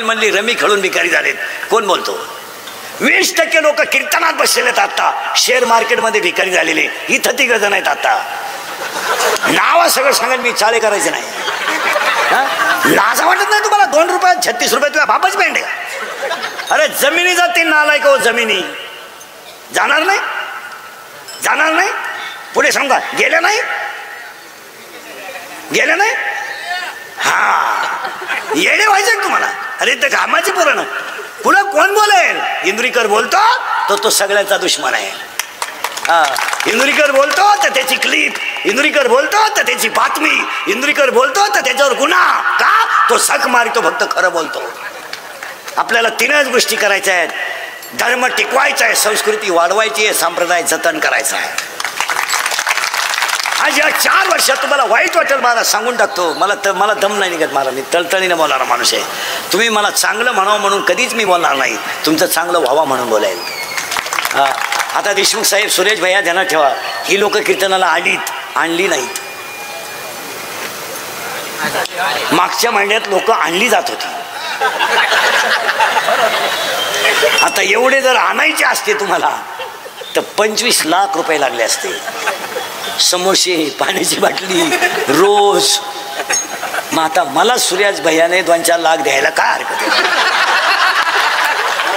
मधली रमी खेळून भिकारी झालेत. कोण बोलतो? 20% लोक कीर्तनात बसलेले आहेत. आता शेअर मार्केटमध्ये भिकारी झालेले. इथं 3 जण आहेत. आता नाव सगळं सांगेल मी, चाळे करायचे नाही. लाजा वाटत नाही तुम्हाला? 2 रुपयात 36 रुपये तुझ्या बापाच पेंड आहे. अरे जमिनी जातील नालायक हो. जमिनी जाणार नाही, जाणार नाही. पुढे सांगा. गेले नाही, गेले नाही. हा येडे व्हायचे तुम्हाला. अरे ते घामाची पोरं ना. पुढं कोण बोलेल? इंद्रिकर बोलतो तो सगळ्याचा दुश्मन आहे. इंदुरीकर बोलतो तर त्याची क्लिप, इंदुरीकर बोलतो तर त्याची बातमी, इंदुरीकर बोलतो तर त्याच्यावर गुन्हा. का? तो सक मारितो, फक्त खरं बोलतो. आपल्याला 3च गोष्टी करायच्या आहेत. धर्म टिकवायचा आहे, संस्कृती वाढवायची आहे, संप्रदाय जतन करायचा आहे. आज या 4 वर्षात तुम्हाला वाईट वाटेल मला सांगून टाकतो. मला दम नाही निघत महाराज. मी तळतळीने बोलणारा माणूस आहे. तुम्ही मला चांगलं म्हणावं म्हणून कधीच मी बोलणार नाही. तुमचं चांगलं व्हावं म्हणून बोलायला. आता देशमुख साहेब, सुरेश भैया ध्यानात ठेवा. ही लोक कीर्तनाला आणली नाहीत. मागच्या महिन्यात लोक आणली जात होती. आता एवढे जर आणायचे असते तुम्हाला तर 25 लाख रुपये लागले असते. समोसे, पाण्याची बाटली रोज. मग आता मला सुरेश भैयाने 2-4 लाख द्यायला काय हरकत आहे?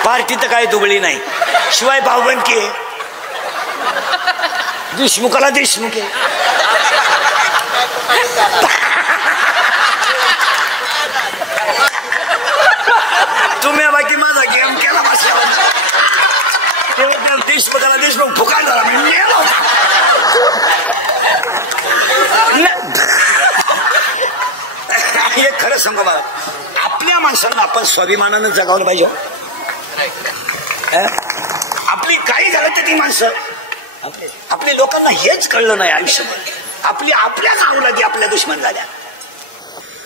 पार्टी तर काय दुबळी नाही. शिवाय भावबंदकी आहे. देशमुखाला देशमुख आहे. तुम्ही बाकी माझा गेम केला बसला. देशमुखाला देशमुख फुकायला झाला. हे खरं सांगा बघा, आपल्या माणसांना आपण स्वाभिमानानं जगावलं पाहिजे. आपली काही झालं तर ती माणसं आपल्या लोकांना हेच कळलं नाही आयुष्यभर. आपल्या गावलागी आपल्या दुश्मन झाल्या.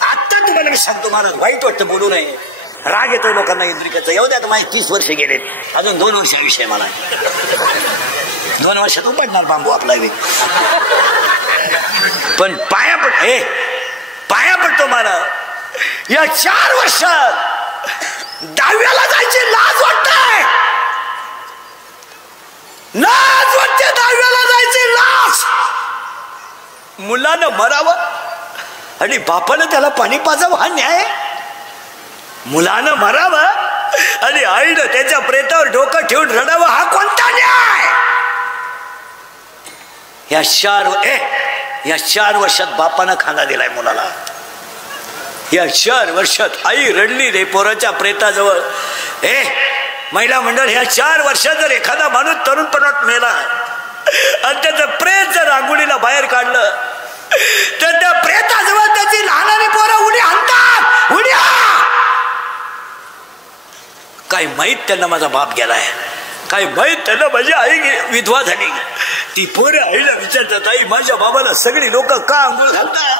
आता तुम्हाला मी सांगतो महाराज, वाईट वाटतं बोलू नये. राग येतोय लोकांना इंद्रिकाचा. येऊ द्या. माझे 30 वर्ष गेलेत. अजून 2 वर्ष आयुष्य आहे मला. 2 वर्षात उपडणार बांबू आपला. पण पाया पडतो महाराज. या 4 वर्षात 10व्याला जायची लाज वाटते. लाज वाटते 10व्याला जायची लाज. मुलानं मरावं आणि बापानं त्याला पाणी पाजावं हा न्याय? मुलानं मरावं आणि आईनं त्याच्या प्रेतावर डोकं ठेवून रडावं हा कोणता न्याय? या 4 वर्षात बापानं खांदा दिलाय मुलाला. या 4 वर्षात आई रडली रे पोराच्या प्रेताजवळ. महिला मंडळ, ह्या 4 वर्षात जर एखादा माणूस तरुणपणात मेला आणि त्याचं प्रेत जर रांगोळीला बाहेर काढलं तर त्या प्रेताजवळ त्याची लहानारी पोरं उडी आणतात. उड्या काय माहित त्यांना माझा बाप गेलाय. काय माहित त्याला माझी आई विधवा झाली. ती पोरं आईला विचारतात, आई माझ्या बाबाला सगळी लोक का आंघोळ घालतात,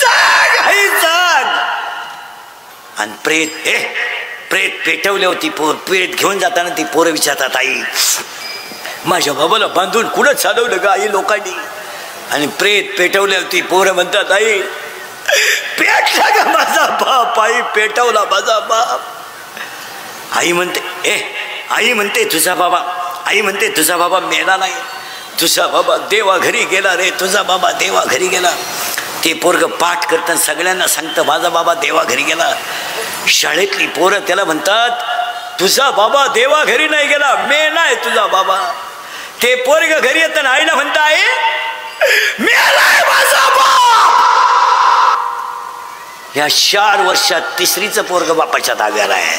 सांग आई सांग. आणि प्रेत पेटवले होती पोर. प्रेत घेऊन जाताना ती पोरं विचारतात, आई माझ्या बाबाला बांधून कुठं चालवलं का आई लोकांनी. आणि प्रेत पेटवली होती पोरं म्हणतात, आई पेटला का माझा बाप, आई पेटवला माझा बाप. आई म्हणते तुझा बाबा मेला नाही, तुझा बाबा देवा घरी गेला रे, तुझा बाबा देवा घरी गेला. ते पोरग पाठ करतात, सगळ्यांना सांगतं माझा बाबा देवा घरी गेला. शाळेतली पोरं त्याला म्हणतात, तुझा बाबा देवा घरी नाही गेला, मेलाय तुझा बाबा. ते पोरग घरी येतं आईला म्हणता, आई मेलाय माझा बाप. या 4 वर्षात तिसरीचं पोरग बापाच्या ताब्याला आहे.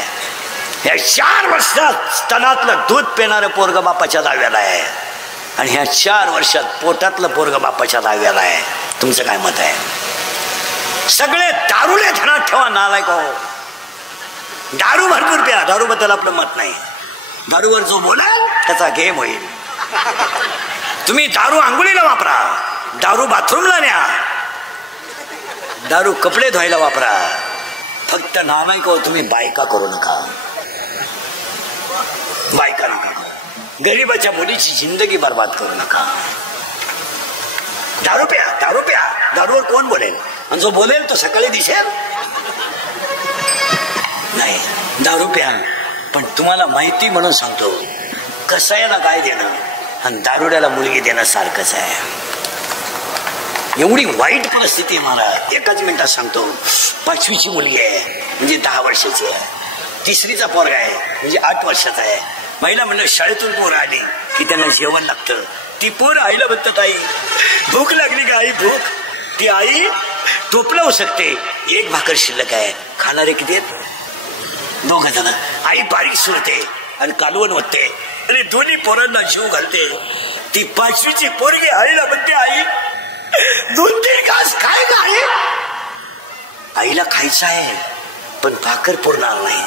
या 4 वर्षात स्तनातलं दूध पिणारं पोरग बापाच्या ताब्याला आहे. आणि ह्या 4 वर्षात पोटातलं पोरग बापाच्या ताब्याला आहे. तुमचं काय मत आहे? सगळे दारूले ध्यानात ठेवा नालायक हो. दारू भरपूर प्या, दारूबद्दल आपलं मत नाही. दारूवर जो बोलाल त्याचा गेम होईल. तुम्ही दारू आंघोळीला वापरा, दारू बाथरूमला न्या, दारू कपडे धुवायला वापरा. फक्त नालायक हो तुम्ही बायका करू नका. बायका नका, गरीबाच्या मुलीची जिंदगी बर्बाद करू नका. दारू प्या, दारूवर कोण बोलेल? आणि जो बोलेल तो सकाळी दिसेल. नाही, दारू प्या, पण तुम्हाला माहिती म्हणून सांगतो, कसायला काय देणं आणि दारुड्याला मुलगी देणं सारखंच आहे. एवढी वाईट परिस्थिती आहे मला. एकच मिनिटात सांगतो. 5वीची मुलगी आहे म्हणजे 10 वर्षाची आहे. तिसरीचा पोरगा आहे म्हणजे 8 वर्षाचा आहे. महिला म्हणलं शाळेतून पोरं आली की त्यांना जेवण लागतं. ती पोरं आईला म्हणतात, आई भूक लागली का आई भूक. ती आई टोपलं होऊ शकते, 1 भाकर शिल्लक आहे, खाणारे किती आहेत? 2 जण. आई बारीक सुरते आणि कालवण ओतते आणि दोन्ही पोरांना जीव घालते. ती 5वीची पोरगी आईला म्हणते, आई 2-3 घास काय का आई. आईला खायचं आहे पण भाकर पुरणार नाही.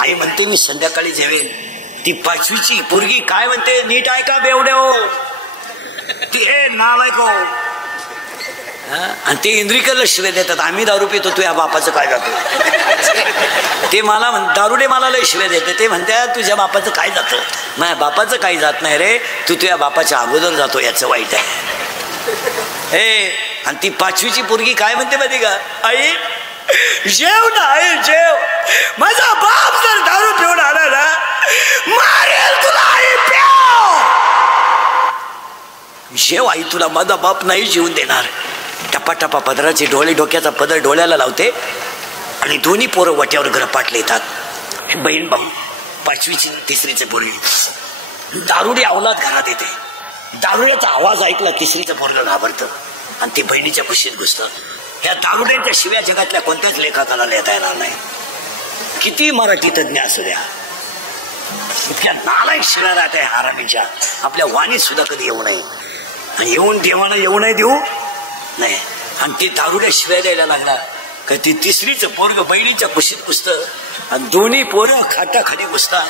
आई म्हणते मी संध्याकाळी जेवेन. ती 5वीची पोरगी काय म्हणते, नीट ऐका बेवड्याओ, ती हे नालायक हो. आणि ते इंद्रिकरला शिवे देतात, आम्ही दारू पितो, तुझ्या बापाचं काय जातं. ते मला दारुडे मला लय शिवे देते. ते म्हणतात तुझ्या बापाचं काय जातं. माझ्या बापाचं काही जात नाही रे, तू तुझ्या बापाच्या अगोदर जातो, याचं वाईट आहे. आणि ती 5वीची पोरगी काय म्हणते माहिती का, आई जेव ना, आई जेव, माझा बाप जर दारू पिऊन आला ना मारेल तुला, आई प्याव. जेव आई, तुला माझा बाप नाही जीवन देणार. टपाटपा पदराचे डोळे, डोक्याचा पदर डोळ्याला लावते आणि दोन्ही पोरं वट्यावर घरपाटले येतात. बहीण भाऊ, 5वीची तिसरीचे पोरगी, दारुडी अवलाद घरात येते. दारुड्याचा आवाज ऐकला तिसरीचं पोरगं घाबरतं आणि ते बहिणीच्या कुशीत घुसतं. ह्या दारुड्यांच्या शिव्या जगातल्या कोणत्याच लेखकाला लिहिता येणार नाही, किती मराठी तज्ञ असू द्या. इतक्या नालायक शिव्या राहत आहे हारामीच्या, आपल्या वाणीत सुद्धा कधी येऊ नये. आणि येऊन देवाला येऊ नाही देऊ नाही. आणि ते दारुड्या शिव्या द्यायला लागला का ती तिसरीचं पोरग बहिणीच्या कुशीत घुसतं आणि दोन्ही पोरं खाटाखाली घुसतात.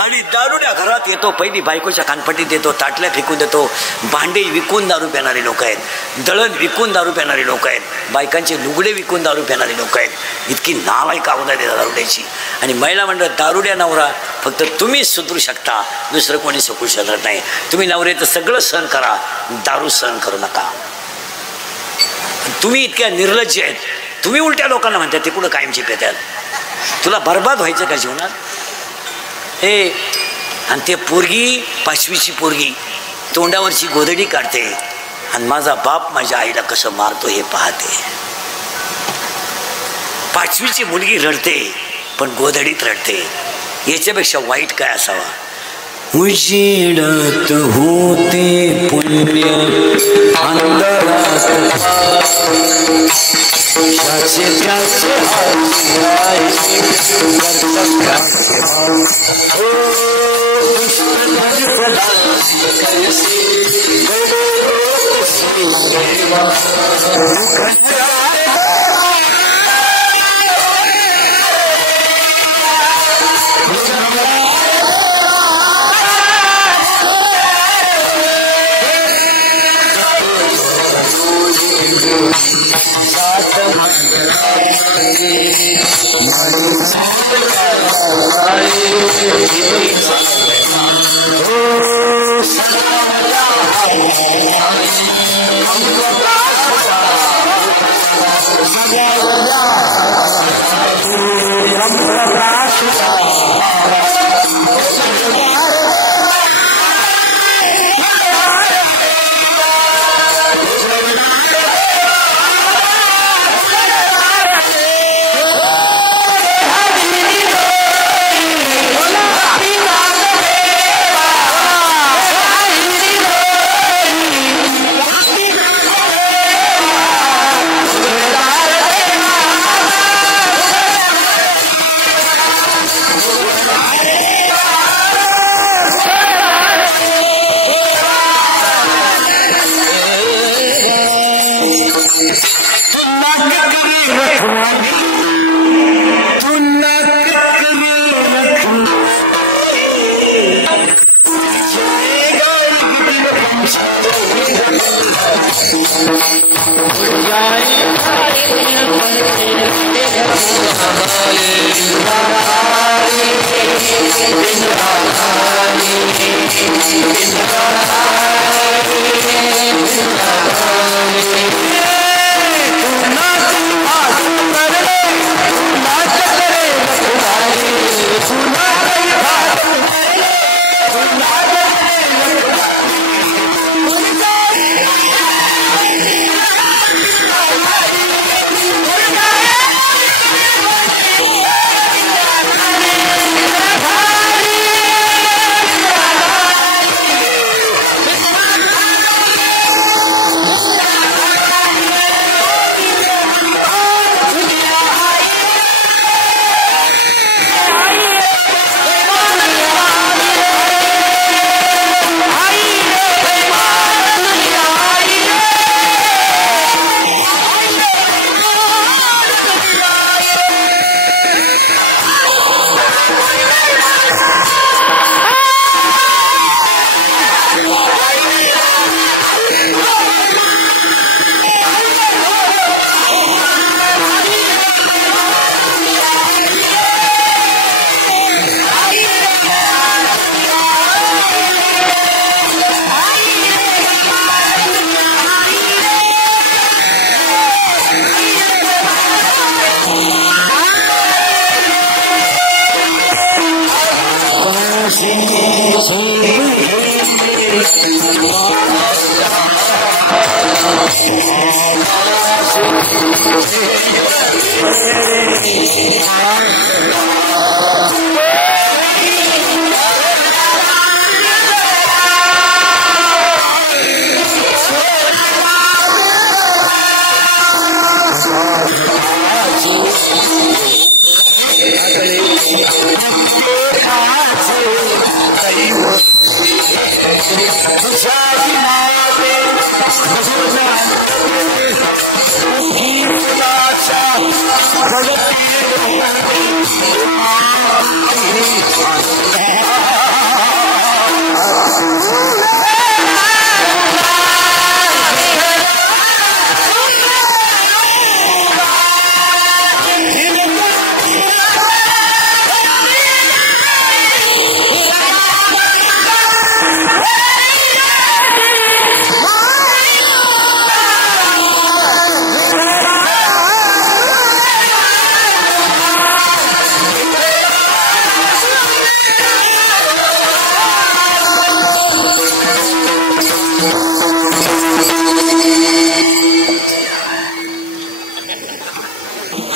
आणि दारुड्या घरात येतो, पहिली बायकोच्या कानपट्टीत देतो, ताटल्या फेकून देतो. भांडे विकून दारू पिणारे लोक आहेत, दळण विकून दारू पिणारे लोक आहेत, बायकांचे लुगडे विकून दारू पिणारे लोक आहेत. इतकी नालायक अवधा देतात दारुड्याची. आणि महिला मंडळ, दारुड्या नवरा फक्त तुम्हीच सुधरू शकता, दुसरं कोणी सुकू शकत नाही. तुम्ही नवऱ्याचं सगळं सहन करा, दारू सहन करू नका. तुम्ही इतक्या निर्लज्ज आहेत, तुम्ही उलट्या लोकांना म्हणतात ते कुठं कायमची पेतात. तुला बर्बाद व्हायचं का जीवनात. आणि ते पोरगी 5वीची पोरगी तोंडावरची गोधडी काढते आणि माझा बाप माझ्या आईला कसं मारतो हे पाहते. 5वीची मुलगी रडते पण गोधडीत रडते. याच्यापेक्षा वाईट काय असावा. उजेडत होते पुण्य अंधारात ज्याचे त्याचे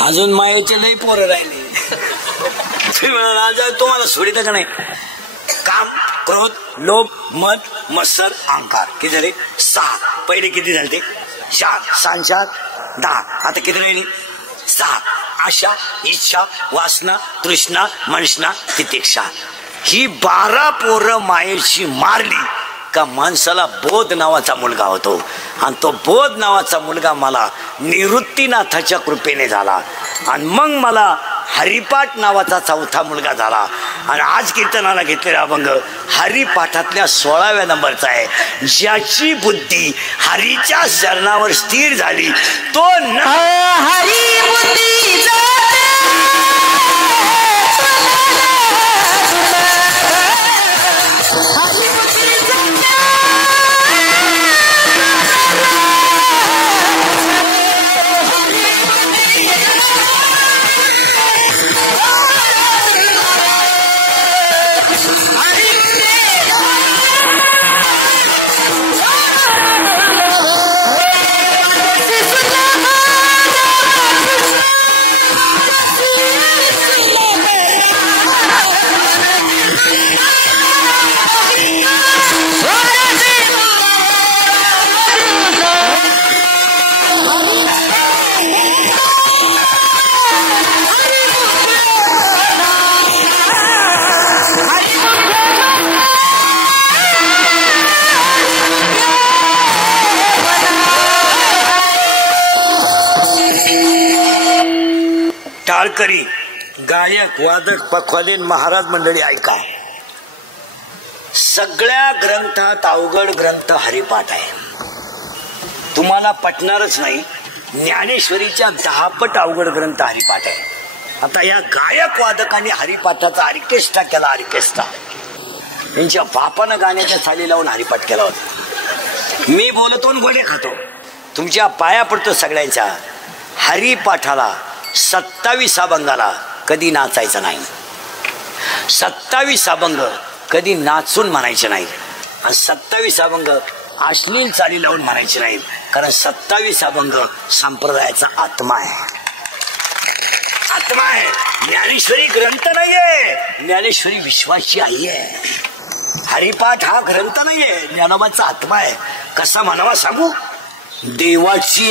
अजून मायेचे लई पोरं राहिले. तुम्ही म्हणाला तुम्हाला सोडित का नाही. काम, क्रोध, लोभ, मद, मत्सर, अहंकार किती झाले? 6. पहिले किती झाले? 4. 6 4 10. आता किती राहिली? 7. आशा, इच्छा, वासना, तृष्णा, मनष्णा, तितिक्षा. ही 12 पोरं मायेची मारली का माणसाला बोध नावाचा मुलगा होतो. आणि तो बोध नावाचा मुलगा मला निवृत्तीनाथाच्या कृपेने झाला. आणि मग मला हरिपाठ नावाचा 4था मुलगा झाला. आणि आज कीर्तनाला घेतलेला अभंग हरिपाठातल्या 16व्या नंबरचा आहे. ज्याची बुद्धी हरीच्या शरणावर स्थिर झाली तो हरी बुद्धी वारकरी, गायक, वादक, पखवालीन, महाराज मंडळी ऐका. सगळ्या ग्रंथात अवघड ग्रंथ हरिपाठ आहे. तुम्हाला पटणारच नाही, ज्ञानेश्वरीच्या 10 पट अवघड ग्रंथ हरिपाठ आहे. आता या गायक वादकांनी हरिपाठाचा ऑर्केस्ट्रा केला. ऑर्केस्ट्रा त्यांच्या बापानं गाण्याच्या साली लावून हरिपाठ केला होता. मी बोलतो आणि गोडे खातो. तुमच्या पाया पडतो सगळ्यांच्या. हरिपाठाला 27 अभंगाला कधी नाचायचं नाही. 27 अभंग कधी नाचून म्हणायचे नाही. आणि 27 अभंग अश्लील चाली लावून म्हणायचे नाहीत. कारण 27 अभंग संप्रदायाचा आत्मा आहे. आत्मा आहे. ज्ञानेश्वरी ग्रंथ नाहीये, ज्ञानेश्वरी विश्वाची आई आहे. हरिपाठ हा ग्रंथ नाहीये, ज्ञानोबाचा आत्मा आहे. कसा म्हणावा सांगू. देवाची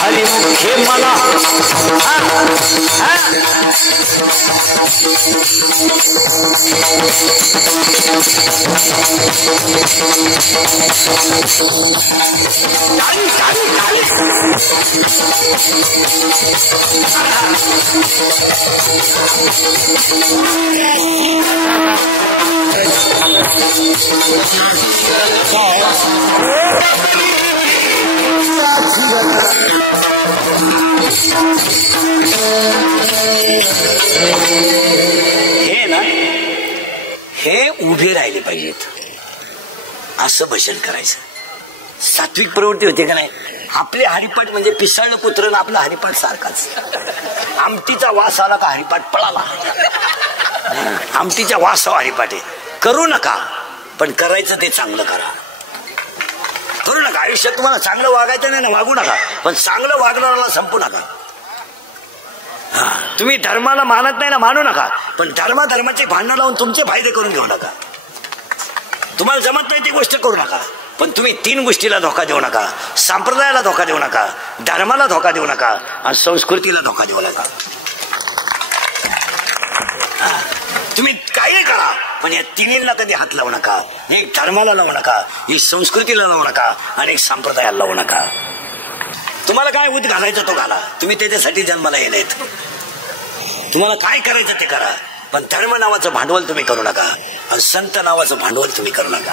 हरिमुखे मला हे ना, हे उभे राहिले पाहिजेत. असं भजन करायचं. सात्विक प्रवृत्ती होते का नाही. आपले हरिपाठ म्हणजे पिसाळणं कुत्रं, आपला हरिपाठ सारखाच. आमटीचा वास आला का हरिपाठ पळाला. आमटीच्या वासावर हरिपाठ आहे. करू नका, पण करायचं ते चांगलं करा. करू नका. आयुष्यात तुम्हाला चांगलं वागायचं नाही ना, वागू नका, पण चांगलं वागणाऱ्याला संपू नका. तुम्ही धर्माला मानत नाही ना, मानू नका, पण धर्माचे भांडण लावून तुमचे फायदे करून घेऊ नका. तुम्हाला जमत नाही ती गोष्ट करू नका, पण तुम्ही 3 गोष्टीला धोका देऊ नका. संप्रदायाला धोका देऊ नका, धर्माला धोका देऊ नका, आणि संस्कृतीला धोका देऊ नका. तुम्ही काही करा, पण या 3ला कधी हात लावू नका. एक धर्माला लावू नका, एक संस्कृतीला लावू नका, आणि एक संप्रदायाला लावू नका. तुम्हाला काय उद घालायचं तो घाला. तुम्ही त्याच्यासाठी जन्माला येलेत. तुम्हाला काय करायचं ते करा, पण धर्म नावाचं भांडवल तुम्ही करू नका, आणि संत नावाचं भांडवल तुम्ही करू नका.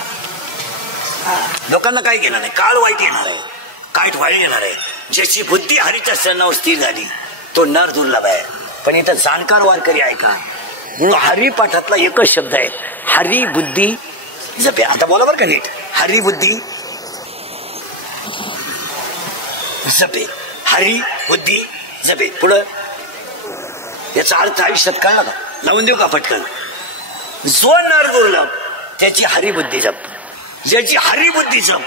लोकांना काय घेणार नाही. काळ वाईट येणार आहे, काळ वाईट येणार आहे. ज्याची बुद्धी हरीच्या शरणावर स्थिर झाली तो नर दुर्लभ आहे. पण इथं जाणकार वारकरी ऐका, हरिपाठातला एकच शब्द आहे, हरी बुद्धी जपे. आता बोला बरं का नीट. हरी बुद्धी जपे, हरी बुद्धी जपे. पुढं याचा अर्थ आयुष्यात कळला का? लावून देऊ का पटकन. जो नर दुर्लभ त्याची हरिबुद्धी जप. ज्याची हरिबुद्धी जप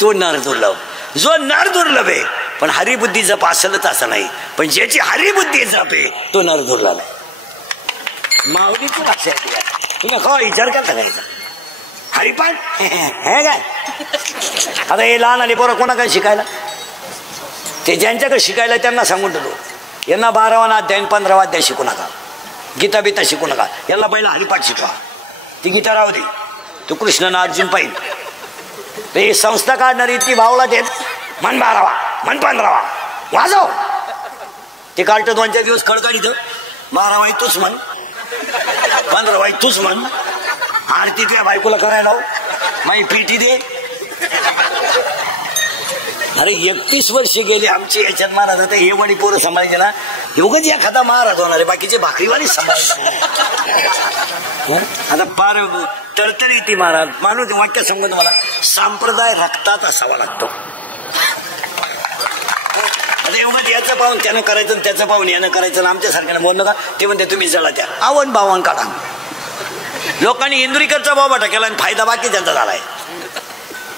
तो नर दुर्लभ. जो नर दुर्लभ आहे पण हरिबुद्धी जप असेलच असं नाही, पण ज्याची हरिबुद्धी जप आहे तो नर दुर्लभ आहे. माऊलीची भाषा आहे. तुम्ही का विचार करता करायचा हरिपाठ हे काय. आता हे लहान आले पोरं कोणाकडे शिकायला. ते ज्यांच्याकडे शिकायला त्यांना सांगून ठेवतो, यांना 12वा अध्याय 15वा अध्याय शिकू नका, गीता बिता शिकू नका, यांना पहिला हरिपाठ शिकवा. ती गीता राहू दे, तू कृष्ण अर्जुन पाहिजे. ते संस्था काढणारी ती भावला देत मन 12वा मन 15वा वाजव. ते काढतं 2-4 दिवस कडकाडीत, 12वाई तूच म्हण, 15वाई तूच म्हण, आरती तुझ्या बायकोला करायला माई पीटी दे. अरे 31 वर्ष गेले आमची याच्यात महाराज होते, हे वणी पोरं सांभाळायचे ना, योगच एखादा महाराज होणार आहे, बाकीचे भाकरीवाली सांभाळायचे. आता फार तळतळ येते महाराज. मानू वाक्य सांगतो मला, संप्रदाय रक्तात असावा लागतो. आता एवढं याचं पाहून त्यानं करायचं, त्याचं पाहून यानं करायचं, आमच्यासारख्यानं बोललं का ते म्हणते तुम्ही जळा त्या आवण बावण काढा. लोकांनी इंदुरीकरचा बाबाटा केला आणि फायदा बाकी त्यांचा झालाय.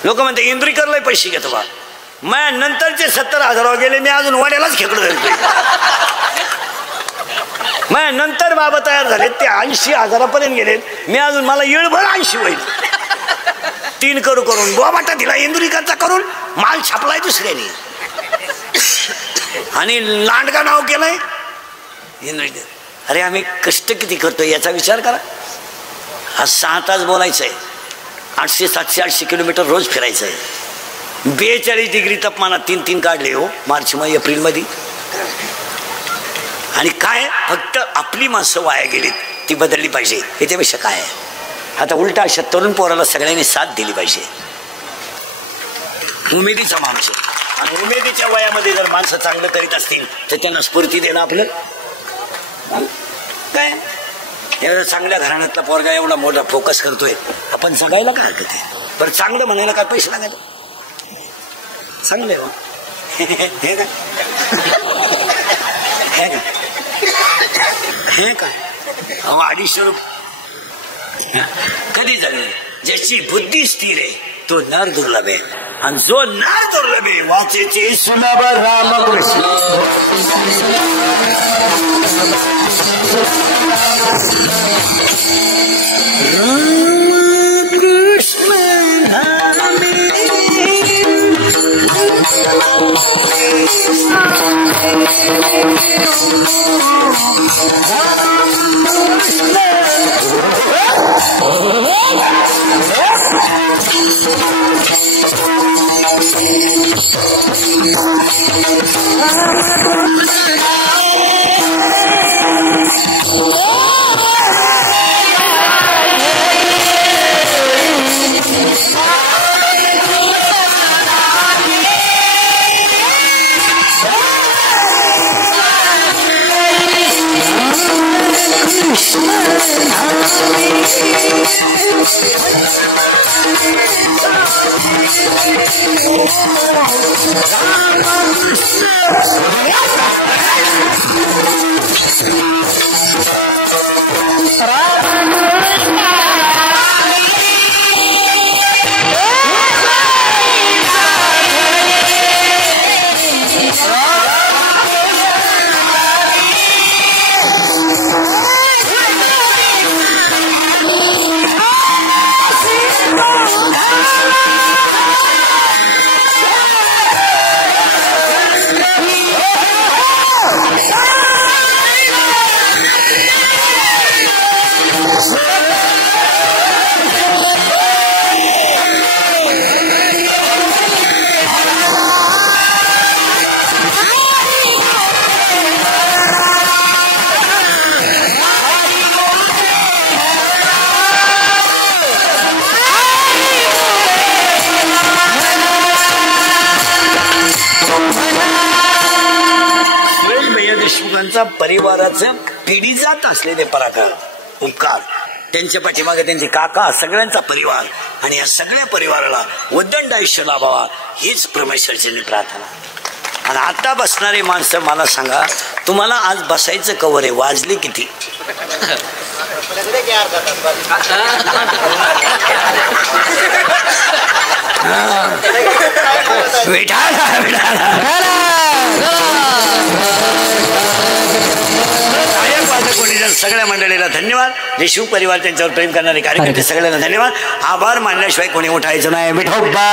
लोक म्हणते इंदुरीकरला पैसे घेतो बा, माझ्या नंतरचे 70,000 गेले, मी अजून वाड्यालाच खेकडं धरतोय. माझ्या नंतर बाबा तयार झाले ते 80,000 गेले, मी अजून मला येळभर 80 होईल. 3 करून बाबाटा दिला इंदुरीकरचा करून, माल छापलाय दुसऱ्याने आणि लांडगा नाव केलंय इंदुरीकर. अरे आम्ही कष्ट किती करतोय याचा विचार करा. आज 6 तास बोलायचंय, 800, 700, 800 किलोमीटर रोज फिरायचंय. 42 डिग्री तापमानात 3 काढले हो, मार्च मध्ये एप्रिल मध्ये. आणि काय फक्त आपली माणसं वाया गेलीत, ती बदलली पाहिजे, याच्यापेक्षा काय आहे. आता उलटा अशा तरुण पोराला सगळ्यांनी साथ दिली पाहिजे. उमेदीचा माणूस, आणि उमेदीच्या वयामध्ये जर माणसं चांगलं करीत असतील तर त्यांना स्फूर्ती देणं आपलं काय. एवढा चांगल्या घराण्यातला पोरगा एवढा मोठा फोकस करतोय, आपण जगायला काय हरकत आहे. पण चांगलं म्हणायला काय पैसे लागायला चांगले हो. हे काय 250 रुपये कधी झाले. ज्याची बुद्धी स्थिर आहे तो नर दुर्लभ आहे, आणि जो नर दुर्लभ आहे वाचेचे सुलभ रामकृष्ण. परिवाराचं पिढी जात असलेले पराक्रम उपकार, त्यांच्या पाठीमागे त्यांचे काका, सगळ्यांचा परिवार, आणि या सगळ्या परिवाराला उदंड आयुष्य लाभावा हीच परमेश्वरची प्रार्थना. आणि आता बसणारे माणसं मला सांगा, तुम्हाला आज बसायचं कवर आहे, वाजली किती? सगळ्या मंडळीला धन्यवाद. जे शिव परिवार त्यांच्यावर प्रेम करणारे कार्यकर्ते सगळ्यांना धन्यवाद. आभार मानल्याशिवाय कोणी उठायचं नाही. विठोबा